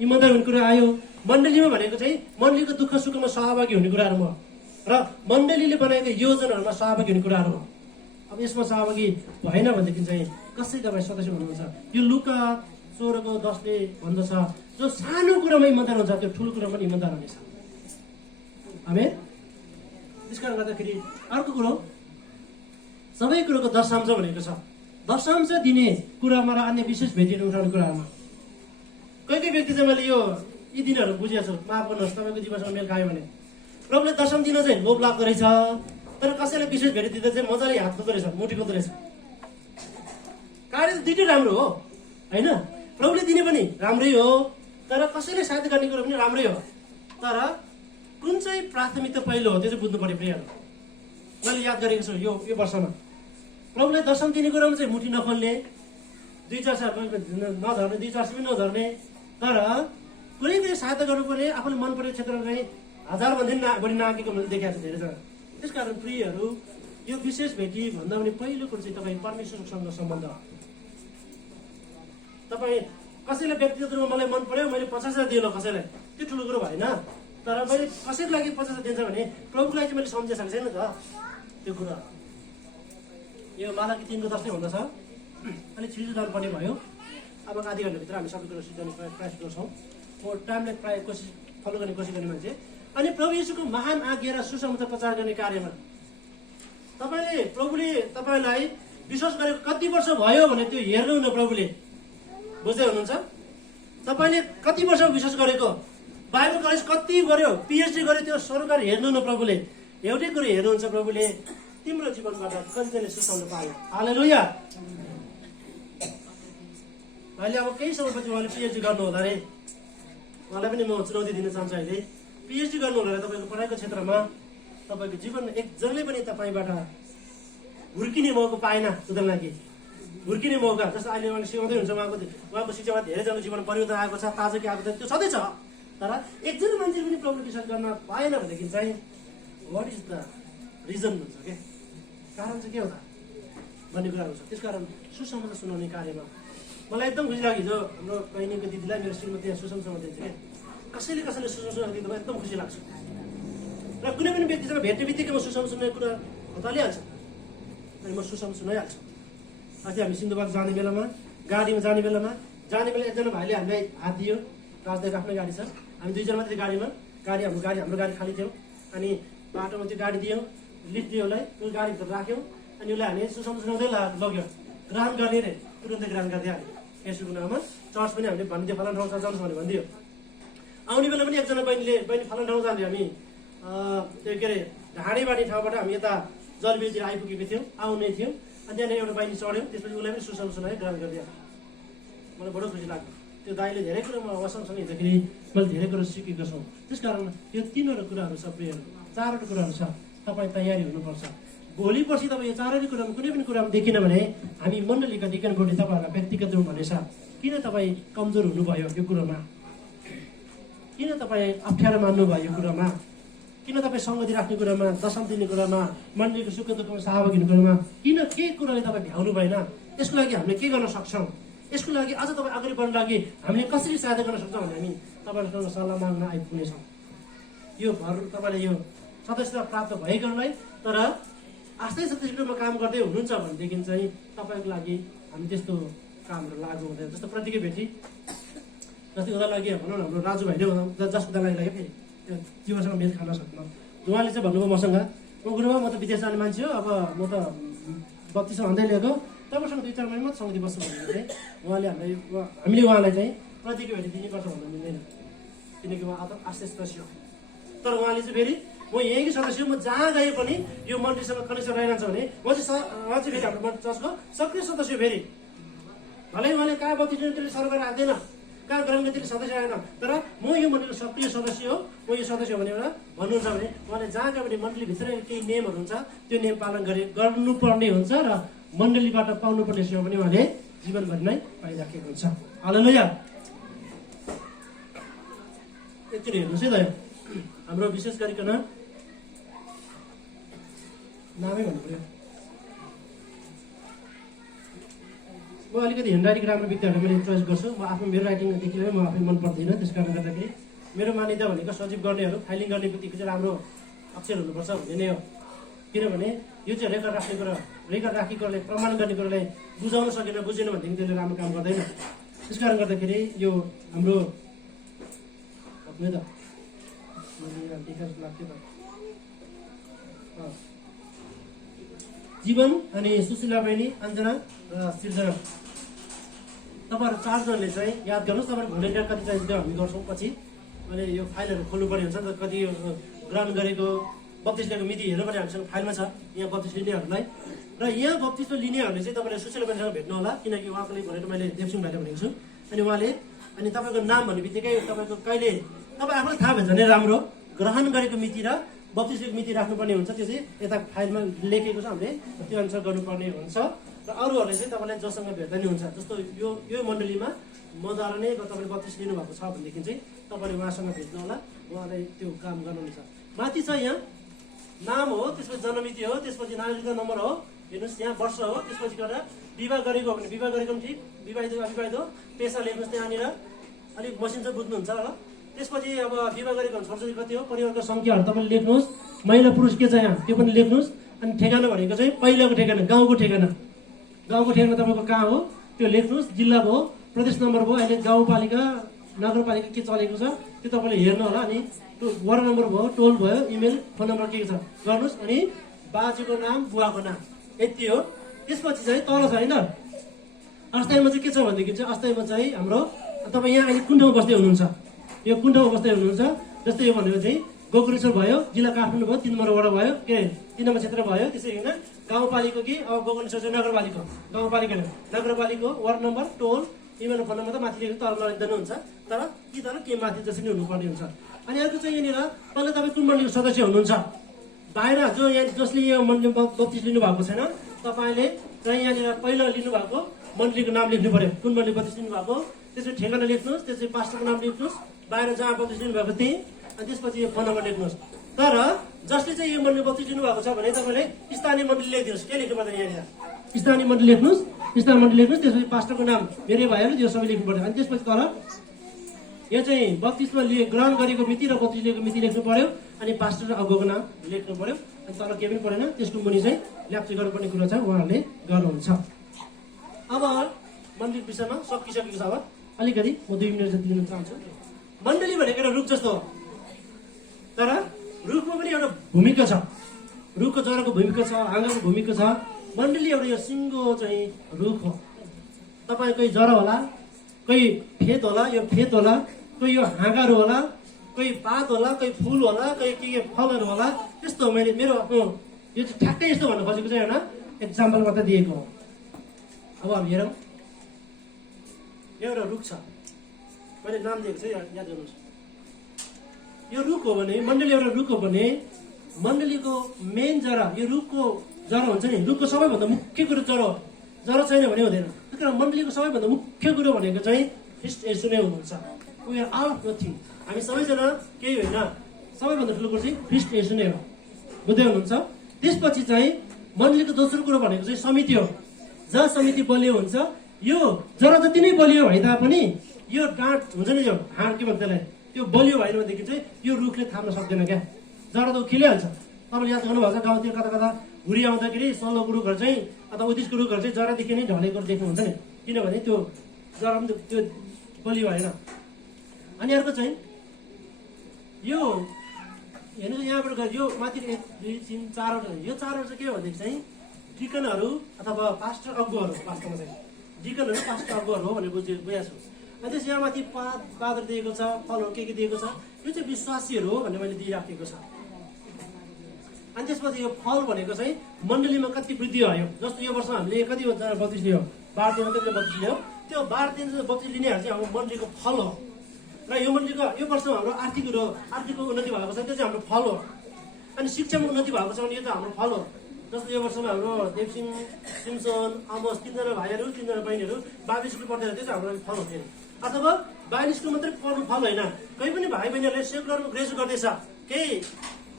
इमान्दार हुने कुरा आयो। मण्डलीमा भनेको चाहिँ मण्डलीको दुःख सुखमा सहभागी हुने कुराहरूमा र मण्डलीले बनाएको योजनाहरूमा सहभागी हुने कुराहरू हो। अब यसमा सहभागी भएन भनेदेखि चाहिँ कसरी तपाईँ सदस्य हुनुहुन्छ? यो लुका 16:10 भन्दछ, जो सानो कुरामा इमान्दार हुन्छ त्यो ठुलो कुरामा पनि इमान्दार हुनेछ। आमेन। त्यस कारणले गर्दाखेरि अर्को कुरो, सबै कुरोको दशांश भनेको छ। दशांश दिने कुरामा र अन्य विशेष भेटीहरू उठाउने कुराहरूमा कोही कोही व्यक्ति चाहिँ मैले यी दिनहरू बुझेको छु, माफ गर्नुहोस् तपाईँको जीवनसँग मेल खायो भने प्रभुले दशम दिन चाहिँ लोभ लाग्दो रहेछ, तर कसैलाई विशेष भेटी दिँदा चाहिँ मजाले हात खोज्दो रहेछ, मुठी खोज्दो रहेछ। कार्य त दुइटै राम्रो हो होइन, प्रभुले दिने पनि राम्रै हो, तर कसैले सहायता गर्ने कुरो पनि राम्रै हो, तर कुन चाहिँ प्राथमिकता पहिलो हो त्यो चाहिँ बुझ्नु पर्यो प्रियहरू। मैले याद गरेको छु यो वर्षमा प्रभुले दशम दिने कुरामा चाहिँ मुठी नखोल्ने, 2-4 नझर्ने, 2-4 पनि नझर्ने, तर कुनै सहायता गर्नुपर्ने आफूले मन परेको क्षेत्रमा चाहिँ 1000 भन्दा बढी नागेको मैले देखाएको छु धेरैजना। त्यसकारण प्रियहरू, यो विशेष भेटी भन्दा पनि पहिलो कुरो चाहिँ तपाईँ परमेश्वरसँग सम्बन्ध। तपाईँ कसैलाई व्यक्तिगत रूपमा मलाई मन पर्यो, मैले 50,000 दिएँ कसैलाई, त्यो ठुलो कुरो भएन, तर मैले कसैको लागि 50,000 दिन्छ भने प्रभुको लागि चाहिँ मैले सम्झिसकेको छैन त त्यो कुरा। यो मालाकी 3:10 भन्दछ, अलिक छिटो जानुपर्ने भयो। अब आधी घन्टाभित्र हामी सबै कुरो सिद्धाउने प्रयास गर्छौँ। म टाइमलाई प्रायः फलो गर्ने कोसिस गर्ने मान्छे। अनि प्रभु येशूको महान आज्ञा र सुसमाचार प्रचार गर्ने कार्यमा प्रभुले तपाईँलाई विश्वास गरेको कति वर्ष भयो भने त्यो हेर्नुहुन्न प्रभुले। बुझ्दै हुनुहुन्छ? तपाईँले कति वर्ष विश्वास गरेको, बाइबल कलेज कति गर्यो, पिएचडी गर्यो, त्यो सरकार हेर्नुहुन्न प्रभुले। एउटै कुरो हेर्नुहुन्छ प्रभुले, तिम्रो जीवनबाट कतिजनाले सुसाउन पायो। हालेलुया। अहिले अब केही समयपछि उहाँले पिएचडी गर्नु होला अरे, उहाँलाई पनि म चुनौती दिन चाहन्छु। अहिले पिएचडी गर्नु होला तपाईँको पढाइको क्षेत्रमा, तपाईँको जीवन एकजनाले पनि तपाईँबाट हुर्किने मौका पाएन सुधार्न लागि, हुर्किने मौका। जस्तो अहिले उहाँले सिकाउँदै हुन्छ, उहाँको शिक्षामा धेरैजना जीवन परिवर्तन आएको छ, ताजगी आएको छ, त्यो सधैँ छ, तर एकजना मान्छे पनि प्रभुले विश्वास गर्न पाएन भनेदेखि चाहिँ वाट इज द रिजन भन्छ क्या, कारण चाहिँ के हो त भन्ने कुराहरू छ। त्यसकारण सुसमाचार सुनाउने कार्यमा मलाई एकदम खुसी लाग्यो। जो हाम्रो बहिनीको दिदीलाई मेरो श्रीमती सुसमाचार दिन्छ क्या, कसैले सुसमाचार दिँदा एकदम खुसी लाग्छ। र कुनै पनि व्यक्तिसँग भेट्ने बित्तिकै म सुसमाचार सुन्ने कुरा हतालिहाल्छ, अनि म सुसमाचार सुनाइहाल्छु। अस्ति हामी सिन्धुपाल्चोक जाने बेलामा, गाडीमा जाने बेला एकजना भाइले हामीलाई हात दियो। राजदाको आफ्नै गाडी छ, हामी 2 जना मात्रै गाडीमा, हाम्रो गाडी खाली थियो। अनि बाटोमा त्यो गाडी दियौँ, लिफ्ट दियो उसलाई, त्यो गाडीभित्र राख्यौँ, अनि उसलाई हामी सुसमाचार सुनाउँदै लग्यो। ग्रहण गर्ने रे, तुरन्तै ग्रहण गरिदियो हामी यसुको नाममा। चर्च पनि हामीले भनिदियो, फलान ठाउँ जानुहोस् भनेर भनिदियो। आउने बेला पनि एकजना बहिनी फलान ठाउँ जाने, हामी त्यो के अरे ढाँडेबाडी ठाउँबाट हामी यता जलबिरतिर आइपुगेको थियौँ, आउने थियौँ। अनि त्यहाँनिर एउटा बहिनी चढ्यो, त्यसपछि उसलाई पनि सुसमाचार सुनायो, ग्रहण गरिदियो। मलाई बडो खुसी लाग्यो। त्यो दाइले धेरै कुरो म उहाँसँगसँगै हिँड्दाखेरि मैले धेरै कुरो सिकेको छु। त्यसकारण यो 3वटा कुराहरू छ प्रियहरू। चारवटा कुराहरू छ, तपाईँ तयारी हुनुपर्छ। भोलि पर्सि तपाईँ यो चारवटा कुरामा कुनै पनि कुरामा देखिन भने हामी मण्डलीका डिकन बोर्डले तपाईँहरूलाई व्यक्तिगत रूपमा भनेछ, किन तपाईँ कमजोर हुनुभयो यो कुरोमा, किन तपाईँ अप्ठ्यारो मान्नुभयो यो कुरामा, किन तपाईँ सङ्गति राख्ने कुरामा, दशम दिने कुरामा, मण्डलीको सुख दुःखमा सहभागी हुने कुरामा किन के कुराले तपाईँ भ्याउनु भएन, यसको लागि हामीले के गर्न सक्छौँ, यसको लागि अझ तपाईँ अगाडि बढ्नु लागि हामीले कसरी सहायता गर्न सक्छौँ भने हामी तपाईँहरूसँग सल्लाह माग्न आइपुग्नेछौँ। यो भर तपाईँले यो सदस्यता प्राप्त भइकनलाई तर आस्थै सदस्य रूपमा काम गर्दै हुनुहुन्छ भनेदेखि चाहिँ तपाईँको लागि हामी त्यस्तो कामहरू लागु हुँदैन। जस्तो प्रतिकै भेटी जस्तै उता लागि भनौँ न, हाम्रो राजु भाइले जसको लागि लाग्यो फेरि त्यो जीवनसँग मेल खान सक्नु, उहाँले चाहिँ भन्नुभयो मसँग, गुरुमा म त विदेश जाने मान्छे हो, अब म त 32 भन्दै लिएको, तपाईँसँग 2-4 महिना मात्र सङ्गति बस्छु भनेर चाहिँ उहाँले हामीले उहाँलाई चाहिँ प्रतिको भेटी दिनुपर्छ भन्नु मिल्दैन, किनकि उहाँ आस्थै सदस्य हो। तर उहाँले चाहिँ फेरि म यहीँकै सदस्य हो, म जहाँ गए पनि यो मन्त्रीसँग कनेक्सन रहेनछ भने म चाहिँ फेरि हाम्रो चर्चको सक्रिय सदस्य हो। फेरि भलै उहाँले कहाँ 32 त्यसले सर्व राख्दैन, कहाँ ग्रामले त्यसले सदस्य आएन, तर म यो मन्डलीको सक्रिय सदस्य हो, म यो सदस्य हो भने एउटा भन्नुहुन्छ भने उहाँले जहाँ गयो भने मन्डलीभित्र केही नियमहरू हुन्छ त्यो नियम पालन गर्नुपर्ने हुन्छ र मण्डलीबाट पाउनुपर्ने सेवा पनि उहाँले जीवनभरि नै पाइराखेको हुन्छ। हालेलुया। एकचोटि हेर्नुहोस् है त, हाम्रो विशेष गरिकन नामै भन्नु पऱ्यो, म अलिकति ह्यान्ड राइटिङ राम्रो विद्यार्थी मैले चोइस गर्छु। म आफ्नो मेरो राइटिङदेखि म आफै मन पर्दैन, त्यस कारणले गर्दाखेरि मेरो मान्यता भनेको सचिव गर्नेहरू फाइलिङ गर्ने बित्तिकै चाहिँ राम्रो अक्षर हुनुपर्छ भन्ने नै हो। किनभने यो चाहिँ रेकर्ड राख्ने कुरा, रेकर्ड राख्ने कुरालाई प्रमाण गर्ने कुरालाई बुझाउन सकेन, बुझेन भनेदेखि त्यसले राम्रो काम गर्दैन। त्यस कारण गर्दाखेरि यो हाम्रो जीवन अनि सुशीला बहिनी, अञ्जना र सृजना, तपाईँहरू 4 जनले चाहिँ याद गर्नुहोस्। तपाईँहरू भोलिन्टियर कति चाहिन्छ त्यो हामी गर्छौँ पछि। मैले यो फाइलहरू खोल्नुपर्ने हुन्छ नि त, कति ग्रहण गरेको 32 लिएको मिति हेर्नु पनि हामीसँग फाइलमा छ, यहाँ 32 लिनेहरूलाई। र यहाँ 32 लिनेहरूले चाहिँ तपाईँले सुशीला बहिनीसँग भेट्नु होला, किनकि उहाँले भनेर मैले देवसिंह भाइले भनेको छु। अनि उहाँले अनि तपाईँको नाम भन्ने बित्तिकै तपाईँको कहिले तपाईँ आफूलाई थाहा भयो भने राम्रो, ग्रहण गरेको मिति र 32 लिएको मिति राख्नुपर्ने हुन्छ। त्यो चाहिँ यता फाइलमा लेखेको छ, हामीले त्यो अनुसार गर्नुपर्ने हुन्छ। र अरूहरूले चाहिँ तपाईँलाई जोसँग भेट्दा नि हुन्छ। जस्तो यो मण्डलीमा मद्वारा नै तपाईँले 32 लिनुभएको छ भनेदेखि चाहिँ तपाईँले उहाँसँग भेट्नु होला, उहाँलाई त्यो काम गर्नुहुन्छ। माथि छ यहाँ नाम हो, त्यसपछि जन्ममिति हो, त्यसपछि नागरिकता नम्बर हो, हेर्नुहोस् यहाँ वर्ष हो, त्यसपछि गएर विवाह गरेको हो भने विवाह गरेको पनि ठिक, विवाहित अविवाहित हो, पेसा लेख्नुहोस् त्यहाँनिर, अलिक मसिन चाहिँ बुझ्नुहुन्छ हो। त्यसपछि अब विवाह गरेको भने छोरछोरी कति हो, परिवारको सङ्ख्याहरू तपाईँले लेख्नुहोस्, महिला पुरुष के छ यहाँ त्यो पनि लेख्नुहोस्। अनि ठेगाना भनेको चाहिँ पहिलाको ठेगाना, गाउँको ठेगाना, गाउँको ठेगाना तपाईँको कहाँ हो त्यो लेख्नुहोस्, जिल्ला भयो, प्रदेश नम्बर भयो, अहिले गाउँपालिका नगरपालिका के चलेको छ त्यो तपाईँले हेर्नु होला। अनि वार्ड नम्बर भयो, टोल भयो, इमेल, फोन नम्बर के छ गर्नुहोस्। अनि बाजेको नाम, बुवाको नाम, यति हो। त्यसपछि चाहिँ तल छ होइन, अस्थायीमा चाहिँ के छ भनेदेखि चाहिँ अस्थायीमा चाहिँ हाम्रो तपाईँ यहाँ अहिले कुन ठाउँमा बस्दै हुनुहुन्छ, यो कुन ठाउँमा बस्दै हुनुहुन्छ। जस्तै यो भनेको चाहिँ गोकुलेश्वर भयो, जिल्ला काठमाडौँ भयो, 3 नम्बर वडा भयो, के 3 नम्बर क्षेत्र भयो। त्यसै होइन गाउँपालिका कि अब गोकुलेश्वर चाहिँ नगरपालिका, गाउँपालिका नगरपालिका, वार्ड नम्बर, टोल, इमेल, फोन नम्बर त माथि लेख्नु तल नलेख्दैन हुन्छ, तर कि तर के माथि जसरी नै हुनुपर्ने हुन्छ। अनि अर्को चाहिँ यहाँनिर पहिला तपाईँ कुन मण्डलीको सदस्य हुनुहुन्छ, बाहिर जो यहाँ जसले यो मण्डली 32 लिनुभएको छैन, तपाईँले चाहिँ यहाँनिर पहिला लिनुभएको मण्डलीको नाम लेख्नु पर्यो, कुन मण्डली 32 लिनुभएको, त्यसपछि ठेगाना लेख्नुहोस्, त्यसपछि पास्टरको नाम लेख्नुहोस्, बाहिर जहाँ 32 लिनुभएको त्यही, अनि त्यसपछि यो फोन नम्बर लेख्नुहोस्। तर जसले चाहिँ यो मण्डली 32 लिनुभएको छ भने तपाईँले स्थानीय मण्डली लेखिदिनुहोस्, के लेख्नु पर्दैन यहाँनिर स्थानीय मण्डली लेख्नुहोस्, स्थानीय मण्डली लेख्नुहोस्। त्यसपछि पास्टरको नाम मेरै भइहाल्यो, त्यो सबै लेख्नु पर्यो। अनि त्यसपछि तल यो चाहिँ 32 मा ग्रहण गरेको मिति र 32 लिएको मिति लेख्नु पर्यो, अनि पास्टर र अगुवाको नाम लेख्नु पर्यो। अनि तल केही पनि परेन, त्यसको मुनि चाहिँ ल्याप्चे गर्नुपर्ने कुरा चाहिँ उहाँहरूले गर्नुहुन्छ। अब मण्डली विषयमा सकिसकेको छ। अब अलिकति म 2 मिनट जति लिन चाहन्छु। मण्डली भनेको एउटा रुख जस्तो हो, तर रुखमा पनि एउटा भूमिका छ, रुखको जराको भूमिका छ, हाँगाको भूमिका छ। मण्डली एउटा यो सिङ्गो चाहिँ रुख हो। तपाईँ कोही जरा होला, कोही फेद होला, यो फेद होला, कोही यो हाँगाहरू होला, कोही पात होला, कोही फुल होला, कोही के फलहरू होला। त्यस्तो मैले मेरो आफ्नो यो चाहिँ ठ्याक्कै यस्तो भन्नु खोजेको चाहिँ एउटा एक्जाम्पल मात्रै दिएको हो। अब हामी हेरौँ, एउटा रुख छ, मैले नाम दिएको चाहिँ याद गर्नुहोस्। यो रुख हो भने, मण्डली एउटा रुख हो भने मण्डलीको मेन जरा, यो रुखको जरा हुन्छ नि, रुखको सबैभन्दा मुख्य कुरो जरा छैन भने हुँदैन। त्यस कारण मण्डलीको सबैभन्दा मुख्य कुरो भनेको चाहिँ ख्रीष्ट येशू नै हुनुहुन्छ। We are all of nothing, हामी सबैजना केही होइन, सबैभन्दा ठुलो कुरो चाहिँ ख्रीष्ट येशू नै हो। बुझ्दै हुनुहुन्छ? त्यसपछि चाहिँ मण्डलीको दोस्रो कुरो भनेको चाहिँ समिति हो। जहाँ समिति बलियो हुन्छ, यो जरा जति नै बलियो भए तापनि यो डाँट हुन्छ नि, यो हाँड के भन्छ त्यसलाई, त्यो बलियो भएन भनेदेखि चाहिँ यो रुखले थाम्न सक्दैन क्या, जरा त खिलिहाल्छ। तपाईँले याद गर्नुभएको छ गाउँतिर कता कता हुरी आउँदाखेरि सल्लोको रुखहरू चाहिँ अथवा उदिसको रुखहरू चाहिँ जरादेखि नै ढलेको देख्नुहुन्छ नि, किनभने त्यो जरा पनि त्यो बलियो भएन। अनि अर्को चाहिँ यो हेर्नुहोस् यहाँबाट यो माथि 1 2 3 4वटा, यो 4वटा चाहिँ के हो भनेदेखि चाहिँ डिकनहरू अथवा पास्टर अगुवाहरू, वास्तवमा चाहिँ डिकनहरू पास्टर अगुवाहरू हो भनेर बुझेको छु। अनि त्यस यहाँ माथि पादर दिएको छ, फलहरू के दिएको छ, यो चाहिँ विश्वासीहरू हो भनेर मैले दिइराखेको छ। अनि त्यसपछि यो फल भनेको चाहिँ मण्डलीमा कति वृद्धि भयो। जस्तो यो वर्ष हामीले कति बत्तिस लियो, 12 दिन कति बत्तिस लियो, त्यो 12 दिन बत्तिस लिनेहरू चाहिँ हाम्रो मण्डलीको फल हो। र यो मण्डलीको यो वर्षमा हाम्रो आर्थिक उन्नति भएको छ, त्यो चाहिँ हाम्रो फल हो। अनि शिक्षामा उन्नति भएको छ भने यो त हाम्रो फल हो। जस्तो यो वर्षमा हाम्रो देवसिंह, सिमसन, आमोस 3 जना भाइहरू 3 जना बहिनीहरू बाइबल स्कुल पढ्दै त्यो चाहिँ हाम्रो फल हो। अथवा बाइबल स्कुल मात्रै पढ्नु फल होइन, कोही पनि भाइ बहिनीहरूले सेकुलरमा ग्रेजुएट गर्दैछ, केही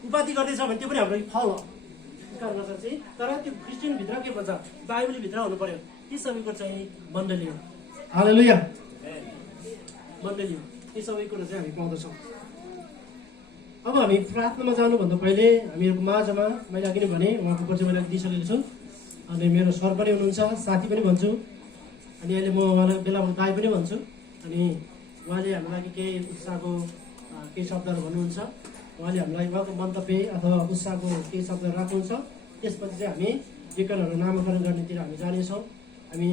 उपाधि गर्दैछ भने त्यो पनि हाम्रो फल हो। चाहिँ तर त्यो क्रिस्चियनभित्र के भन्छ, बाइबलभित्र हुनु पर्यो। ती सबैको चाहिँ मण्डली हो। हालेलुया, मण्डली हो। यी सबै कुरो चाहिँ हामी पाउँदछौँ। अब हामी प्रार्थनामा जानुभन्दा पहिले हामीहरूको माझमा मैले अघि नै भने उहाँको परिचय मैले दिइसकेको छु। अनि मेरो सर पनि हुनुहुन्छ, साथी पनि भन्छु, अनि अहिले म उहाँलाई बेला दाई पनि भन्छु। अनि उहाँले हाम्रो लागि केही उत्साहको केही शब्दहरू भन्नुहुन्छ। उहाँले हामीलाई उहाँको मन्तव्य अथवा उत्साहको केही शब्दहरू राख्नुहुन्छ। त्यसपछि चाहिँ हामी डिकनहरू नामाकरण गर्नेतिर हामी जानेछौँ। हामी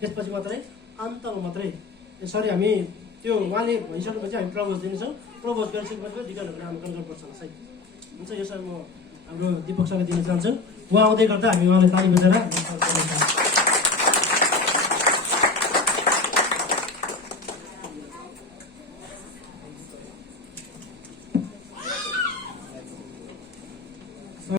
त्यसपछि मात्रै अन्तमा मात्रै यसरी हामी त्यो उहाँले भनिसकेपछि हामी प्रपोज दिनेछौँ। प्रपोज गरिसकेपछि डिकनहरू नामाकरण गर्नुपर्छ होला सायद हुन्छ। यो समय म हाम्रो दिपक सरलाई दिन चाहन्छु। उहाँ आउँदै गर्दा हामी उहाँलाई ताली बजाएर